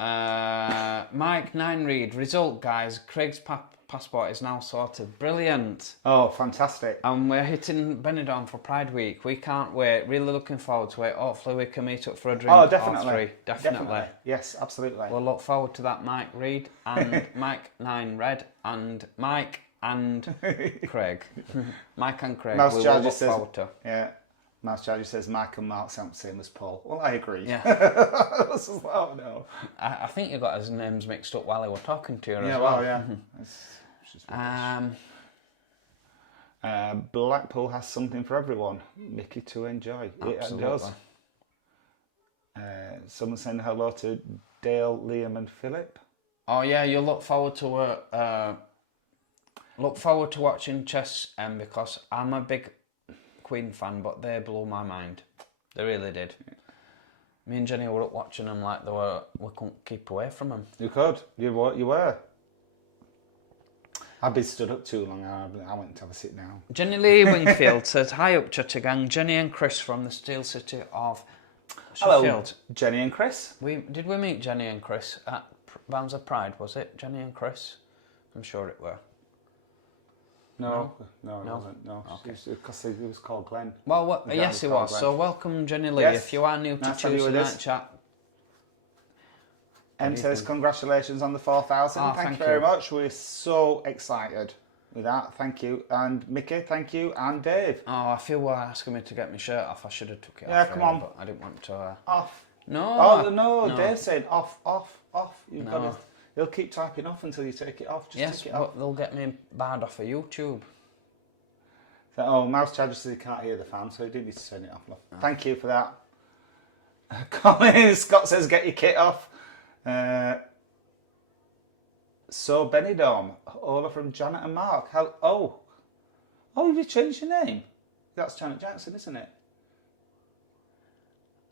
Yeah. Mike 9 Reed, result guys, Craig's passport is now sorted. Brilliant. Oh, fantastic. And we're hitting Benidorm for Pride Week. We can't wait. Really looking forward to it. Hopefully we can meet up for a drink. Oh, definitely. Or three. Definitely. Yes, absolutely. We'll look forward to that, Mike Reed and Mike 9 Red and Mike and Craig. Mike and Craig. Mouse we will Charger look says, forward to. Yeah. Mouse Charger says Mike and Mark sound the same as Paul. Well, I agree. Yeah. Oh, no. I think you got his names mixed up while I were talking to you Yeah, as well. well, yeah. It's just Blackpool has something for everyone. Mickey to enjoy. Absolutely. It does. Someone saying hello to Dale, Liam, and Philip. Oh yeah, you look forward to watching Chess because I'm a big Queen fan, but they blew my mind. They really did. Me and Jenny were up watching them like we couldn't keep away from them. You could. You were. I've been stood up too long. I went to have a sit down. Jenny Lee Wingfield says, hi up Chattergang, Jenny and Chris from the Steel City of Hello, Sheffield. Jenny and Chris. Did we meet Jenny and Chris at Bands of Pride, was it? Jenny and Chris? I'm sure it were. No, it wasn't. No, Okay. Because he was called Glenn. Well, The guy yes, was it called was. Glenn. So welcome, Jenny Lee. Yes. If you are new to Nice to have you Tuesday with Night us. Chat, M says congratulations on the 4,000. Oh, thank you thank very you. much. We're so excited with that. Thank you. And Mickey, thank you. And Dave. oh, I feel we're asking me to get my shirt off. I should have took it Yeah, off. come really, on. But I didn't want to. Off. No. Oh, no, Dave's saying off. You've No. got to, he'll keep typing off until you take it off. Just Yes, take it off. but they'll get me barred off of YouTube. So, oh, Mouse Charger says he can't hear the fan, so he did need to turn it off. Love. Thank you for that. Colin, Scott says get your kit off. So Benidorm, Ola from Janet and Mark. Oh, have you changed your name? That's Janet Jackson, isn't it?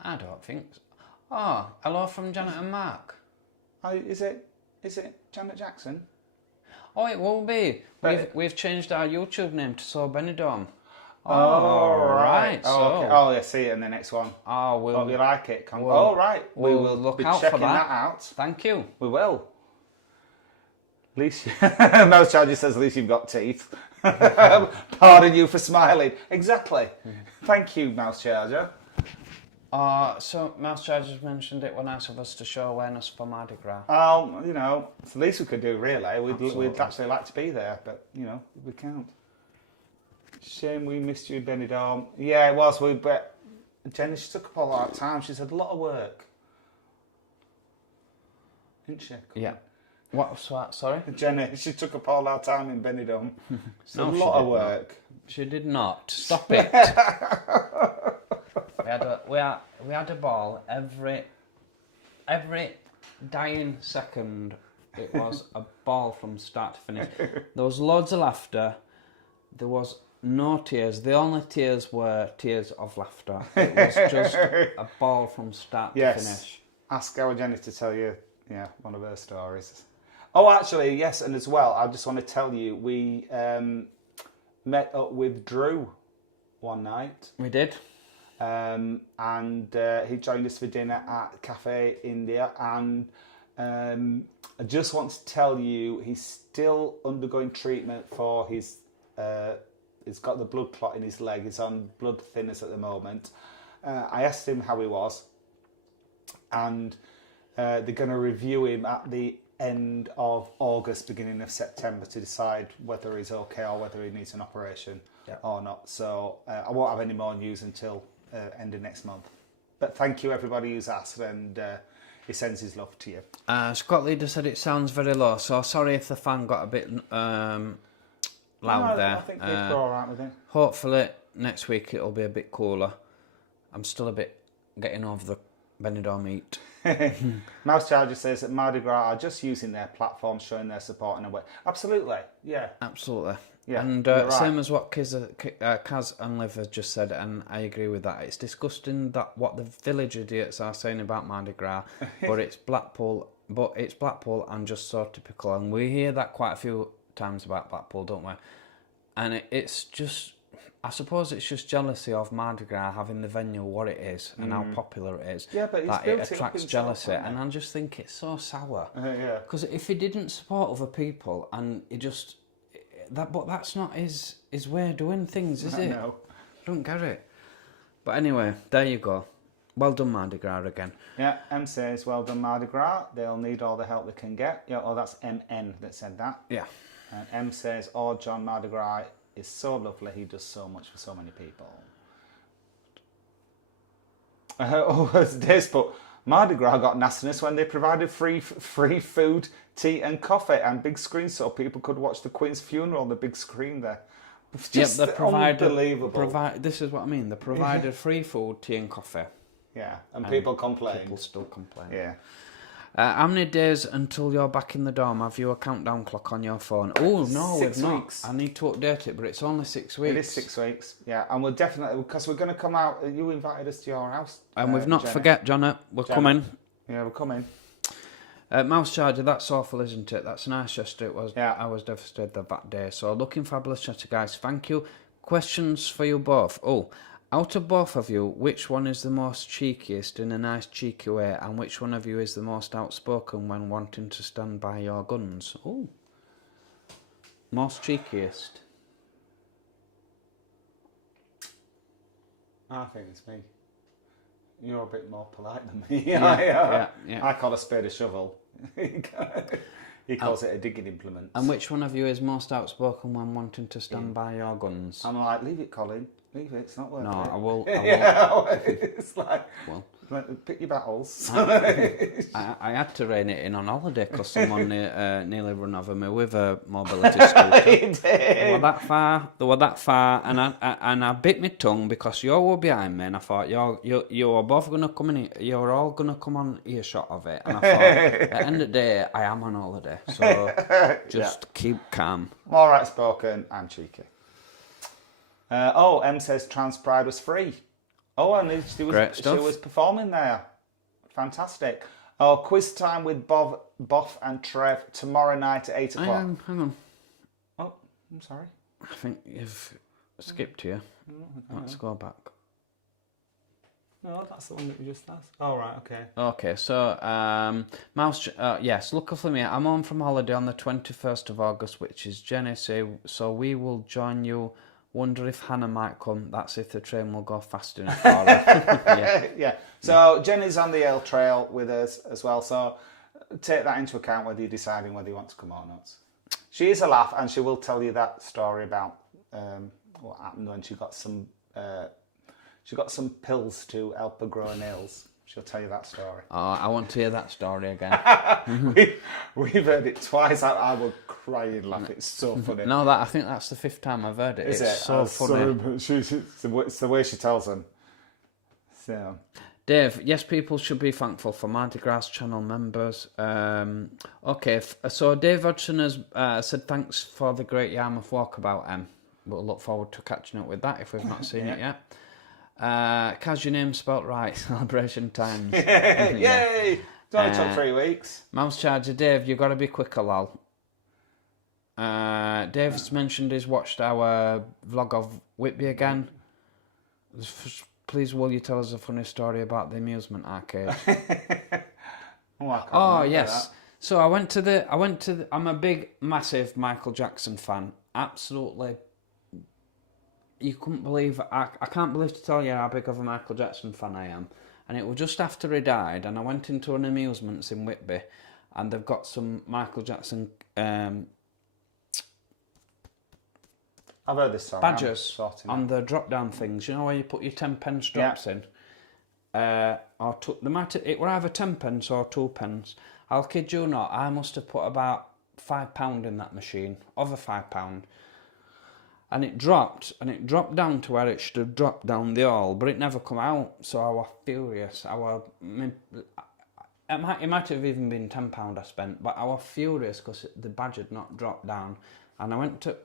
I don't think so. Oh, hello from Janet and Mark. Oh, is it Janet Jackson? Oh, it will be. But- We've changed our YouTube name to So Benidorm. right. So, okay. Oh, yeah, see it in the next one. Hope you like it. Right. We will look be out checking for that. out. Thank you. We will. At least, Mouse Charger says, at least you've got teeth. Pardon you for smiling. Exactly. Thank you, Mouse Charger. So Mouse Chargers mentioned it were nice of us to show awareness for Mardi Gras. You know, it's the least we could do, really. We'd actually like to be there, but, you know, we can't. Shame we missed you in Benidorm. Yeah, it was. But Jenny, she took up a lot of time. She's had a lot of work. Didn't she? Yeah. What was that? Sorry? Jenny, she took up all our time in Benidorm. It's a No, lot of work. She did not. Stop it. we had a ball every dying second. It was a ball from start to finish. There was loads of laughter. There was no tears. The only tears were tears of laughter. It was just a ball from start to finish. Ask our Jenny to tell you, one of her stories. Oh, actually, yes, and as well, I just want to tell you, we met up with Drew one night. We did. And he joined us for dinner at Cafe India, and I just want to tell you, he's still undergoing treatment for his, he's got the blood clot in his leg, he's on blood thinners at the moment. I asked him how he was, and they're going to review him at the end of August, beginning of September, to decide whether he's okay or whether he needs an operation or not. So I won't have any more news until end of next month. But thank you everybody who's asked, and he sends his love to you. Scott Leader said it sounds very low, so sorry if the fan got a bit loud there. I think we're all right with it. Hopefully next week it'll be a bit cooler. I'm still a bit getting over the Benidorm heat. Mouse Charger says that Mardi Gras are just using their platform, showing their support in a way. Absolutely, yeah. Absolutely. Yeah, and right. Same as what Kaz and Liv have just said, and I agree with that. It's disgusting that what the village idiots are saying about Mardi Gras, but it's Blackpool and just so typical. And we hear that quite a few times about Blackpool, don't we? And it's just, I suppose it's just jealousy of Mardi Gras having the venue what it is and how popular it is. Yeah, but that it attracts jealousy, and I just think it's so sour. Yeah. Because if he didn't support other people and he just but that's not his way of doing things, is it? No. Don't get it. But anyway, there you go. Well done, Mardi Gras again. Yeah, M says, well done, Mardi Gras. They'll need all the help they can get. Yeah, that's MN that said that. Yeah. And M says, oh, John, Mardi Gras is so lovely. He does so much for so many people. As this, but Mardi Gras got nastiness when they provided free food, tea and coffee and big screens so people could watch the Queen's funeral on the big screen there. It's just unbelievable. This is what I mean. They provided free food, tea and coffee. Yeah, and people complain. People still complain. Yeah. How many days until you're back in the dorm? Have you a countdown clock on your phone? Oh, no, 6 we've weeks. not. I need to update it, but it's only 6 weeks. It is 6 weeks, yeah. And we'll definitely, because we're going to come out, you invited us to your house. And we've not Jenny. forget, Jonah, we're coming. Yeah, we're coming. Mouse Charger, that's awful, isn't it? That's nice yesterday. It was. Yeah. I was devastated that day. So looking fabulous, chatter, guys. Thank you. Questions for you both. Oh, out of both of you, which one is the most cheekiest in a nice cheeky way, and which one of you is the most outspoken when wanting to stand by your guns? Oh, most cheekiest. I think it's me. You're a bit more polite than me. Yeah. I call a spade a shovel. He calls it a digging implement. And which one of you is most outspoken when wanting to stand by your guns? I'm like, leave it, Colin. Leave it. It's not worth it. No, I will. Yeah, it's like, well, pick your battles. I had to rein it in on holiday because someone nearly run over me with a mobility scooter. He did. They were that far, and I bit my tongue because you were behind me, and I thought you were both gonna come in. You were all gonna come on earshot of it, and I thought at the end of the day, I am on holiday, so just keep calm. More outspoken and cheeky. M says Trans Pride was free. Oh, and she was performing there. Fantastic. Oh, quiz time with Boff and Trev tomorrow night at 8 o'clock. Hang on. Oh, I'm sorry. I think you've skipped here. Let's go back. No, that's the one that we just asked. Oh, right, okay. Okay, so, yes, lucky for me, I'm home from holiday on the 21st of August, which is Jenny, so we will join you. Wonder if Hannah might come. That's if the train will go fast enough for her. Yeah. So Jenny's on the Ale Trail with us as well, so take that into account whether you're deciding whether you want to come or not. She is a laugh, and she will tell you that story about what happened when she got some pills to help her grow nails. She'll tell you that story. Oh, I want to hear that story again. We've heard it twice. I will cry and laugh. It's so funny. No, I think that's the 5th time I've heard it. It's so funny. It's the way she tells them. So, Dave, yes, people should be thankful for Mardi Gras channel members. Okay, so Dave Hodgson has said thanks for the great Yarmouth walkabout. We'll look forward to catching up with that if we've not seen it yet. Kaz, your name spelt right. Celebration times. Yay! It's only took 3 weeks. Mouse Charger, Dave, you've got to be quicker, lol. Dave's mentioned he's watched our vlog of Whitby again. Please, will you tell us a funny story about the amusement arcade? Oh, yes. That. So I went to the. I'm a big, massive Michael Jackson fan. Absolutely. You couldn't believe. I can't believe to tell you how big of a Michael Jackson fan I am. And it was just after he died, and I went into an amusements in Whitby, and they've got some Michael Jackson I've heard this song. badges on the drop-down things. You know where you put your 10p drops in. It were either 10p or 2p. I'll kid you not. I must have put about £5 in that machine, over £5. And it dropped down to where it should have dropped down the hall, but it never come out. So I was furious. It might have even been £10 I spent, but I was furious because the badge had not dropped down. And I went to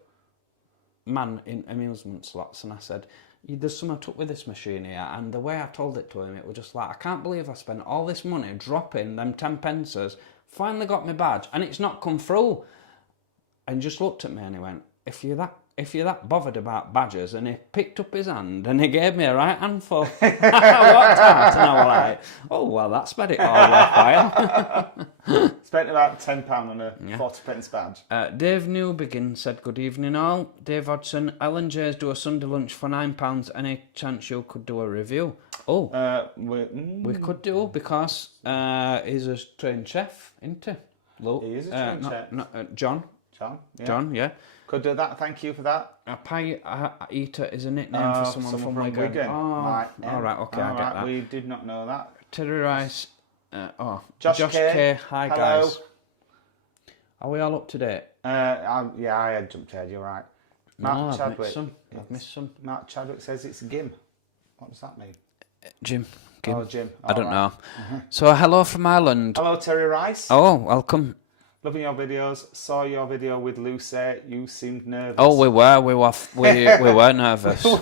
man in amusement slots and I said, there's something up with this machine here. And the way I told it to him, it was just like, I can't believe I spent all this money dropping them 10p, finally got my badge, and it's not come through. And just looked at me and he went, if you're that bothered about badges, and he picked up his hand and he gave me a right handful. I walked out and I was like, oh, well, that's made it all worthwhile. Spent about £10 on a 40p badge. Dave Newbegin said, good evening all. Dave Hodgson, L&J's do a Sunday lunch for £9. Any chance you could do a review? Oh, we could do, because he's a trained chef, isn't he? Luke? He is a trained chef. John. John, yeah. Could do that, thank you for that. A pie eater is a nickname for someone from Wigan. All right, okay, I get that. We did not know that. Terry Rice. Josh K. Hi, hello. guys. Are we all up to date? I had jumped ahead, you're right. Matt Chadwick. I've missed some. Matt Chadwick says it's Gim. What does that mean? Jim. Oh, Jim. I don't know. So, hello from Ireland. Hello, Terry Rice. Oh, welcome. Loving your videos. Saw your video with Lucy. You seemed nervous. Oh, we were nervous. we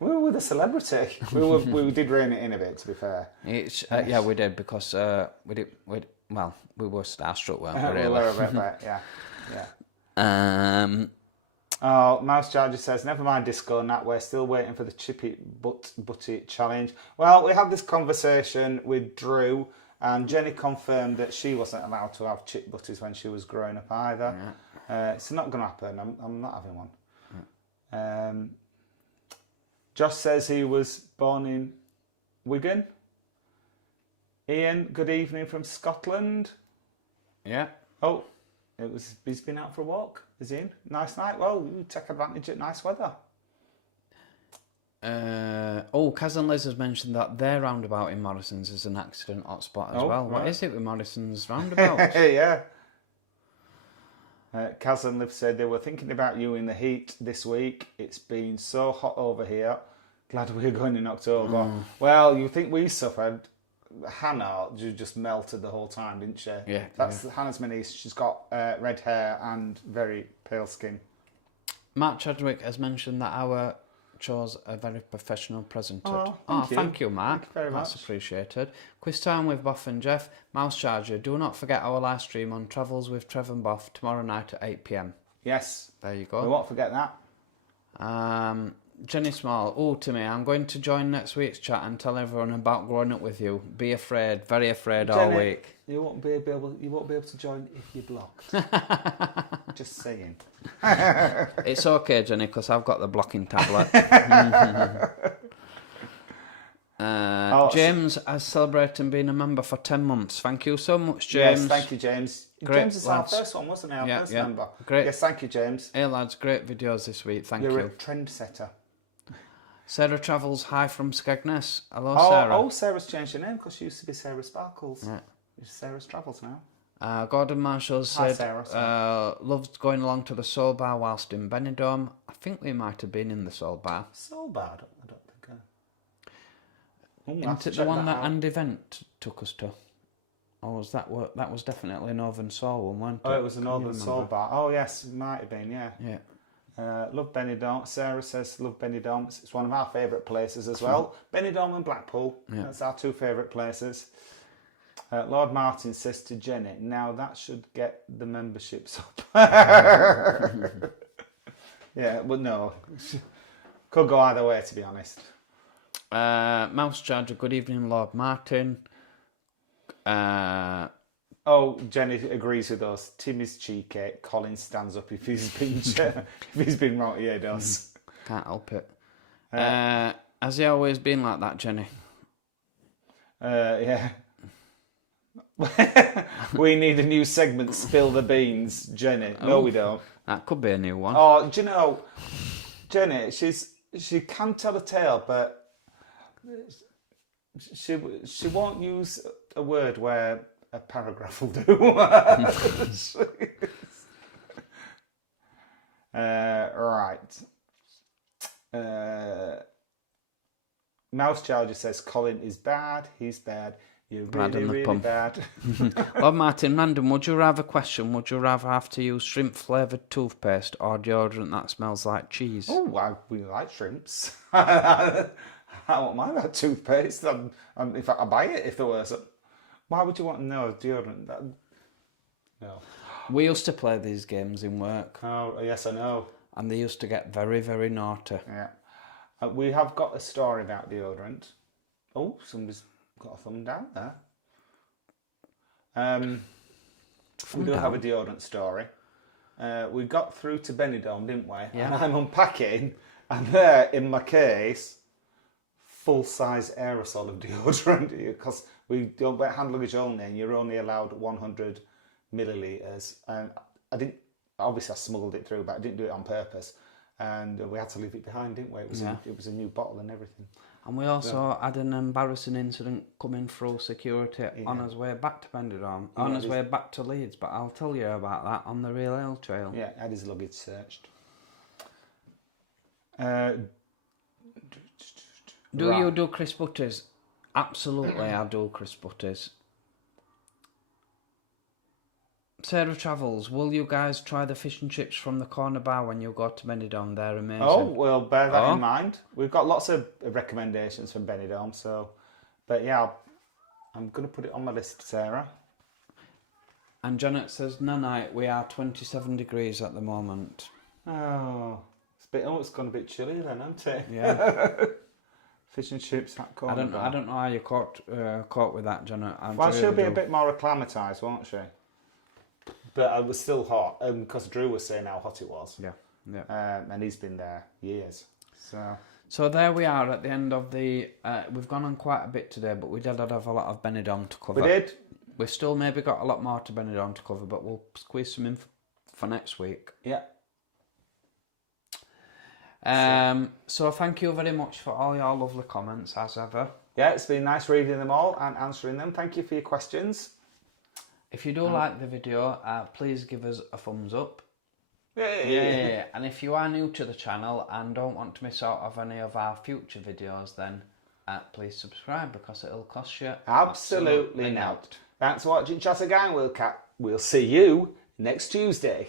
were with a celebrity. We did rein it in a bit, to be fair. It's yeah, we did, because we were starstruck, weren't we? Really? We were a bit, yeah. Oh, Mouse Charger says, never mind Disco Nat, we're still waiting for the chippy butty challenge. Well, we had this conversation with Drew, and Jenny confirmed that she wasn't allowed to have chip butties when she was growing up either. Yeah. It's not going to happen. I'm not having one. Yeah. Josh says he was born in Wigan. Ian, good evening from Scotland. Yeah. Oh, he's been out for a walk. Is Ian? Nice night. Well, you take advantage of nice weather. Kaz and Liz has mentioned that their roundabout in Morrison's is an accident hotspot as well. Right. What is it with Morrison's roundabouts? Yeah. Kaz and Liv said they were thinking about you in the heat this week. It's been so hot over here. Glad we're going in October. Well, you think we suffered. Hannah just melted the whole time, didn't she? Yeah. That's Hannah's my niece. She's got red hair and very pale skin. Matt Chadwick has mentioned that our chose a very professional presented. Thank you, Matt. Thank you very much. That's appreciated. Quiz time with Boff and Jeff. Mouse Charger, do not forget our live stream on Travels with Trev and Boff tomorrow night at 8 p.m. Yes. There you go. We won't forget that. Jenny Small, oh, Timmy, I'm going to join next week's chat and tell everyone about growing up with you. Be afraid, very afraid all week. You won't be able to join if you're blocked. Just saying. It's okay, Jenny, because I've got the blocking tablet. James has celebrated being a member for 10 months. Thank you so much, James. Yes, thank you, James. Great, James is lads. our first one, wasn't he? Our first member. Great. Yes, thank you, James. Hey, lads, great videos this week. Thank you. You're a trendsetter. Sarah Travels, hi from Skegness. Hello, Oh, Sarah. Sarah's changed her name because she used to be Sarah Sparkles. Yeah. It's Sarah's Travels now. Gordon Marshall Hi, said, Sarah. loved going along to the Soul Bar whilst in Benidorm. I think we might have been in the Soul Bar. Soul Bar? I don't think Isn't it the one that Andy Vent took us to? Or was that what? That was definitely Northern Soul one, wasn't it? Oh, it was a Northern Soul Bar. Oh, yes, it might have been, yeah. Yeah. Love Benidorm. Sarah says love Benidorm. It's one of our favourite places as well. Benidorm and Blackpool. Yeah. That's our two favourite places. Lord Martin says to Jenny, now that should get the memberships up. Yeah, but no. Could go either way, to be honest. Mouse Charger, good evening, Lord Martin. Jenny agrees with us. Tim is cheeky. Colin stands up if he's been wrong. Yeah, he does. Can't help it. Has he always been like that, Jenny? Yeah. We need a new segment, Spill the Beans, Jenny. No, we don't. That could be a new one. Oh, do you know, Jenny, she can tell a tale, but she won't use a word where a paragraph will do. Right. Mouse Charger says Colin is bad. He's bad. You're really bad. Lord Martin, random, would you rather have to use shrimp flavoured toothpaste or deodorant that smells like cheese? Oh, we like shrimps. I won't mind that toothpaste. In fact, I'd buy it if there were some. Why would you want to know deodorant? No. We used to play these games in work. Oh, yes, I know. And they used to get very, very naughty. Yeah. We have got a story about deodorant. Oh, somebody's got a thumb down there. We do have a deodorant story. We got through to Benidorm, didn't we? Yeah. And I'm unpacking, and there in my case, full-size aerosol of deodorant, because we don't get hand luggage only, and you're only allowed 100 millilitres. And obviously I smuggled it through, but I didn't do it on purpose. And we had to leave it behind, didn't we? It was a new bottle and everything. And we also had an embarrassing incident coming through security on his way back to Benidorm, on his way back to Leeds, but I'll tell you about that on the Real Ale Trail. Yeah, had his luggage searched. Do you do crisp butties? Absolutely, I do crisp butties. Sarah Travels, will you guys try the fish and chips from the corner bar when you go to Benidorm? They're amazing. Oh, we'll bear that in mind. We've got lots of recommendations from Benidorm, but yeah, I'm going to put it on my list, Sarah. And Janet says, Nanite, we are 27 degrees at the moment. Oh, it's gone a bit chilly then, hasn't it? Yeah. Fish and chips at corner bar. I don't know how you caught with that, Janet. Well, she'll be a bit more acclimatised, won't she? But it was still hot, because Drew was saying how hot it was. Yeah. And he's been there years. So there we are at the end of the... we've gone on quite a bit today, but we did have a lot of Benidorm to cover. We did. We've still maybe got a lot more to Benidorm to cover, but we'll squeeze some in for next week. Yeah. So thank you very much for all your lovely comments, as ever. Yeah, it's been nice reading them all and answering them. Thank you for your questions. If you do like the video, please give us a thumbs up. Yeah. And if you are new to the channel and don't want to miss out of any of our future videos, then please subscribe, because it'll cost you absolutely not. Thanks for watching Chat Again. We'll see you next Tuesday.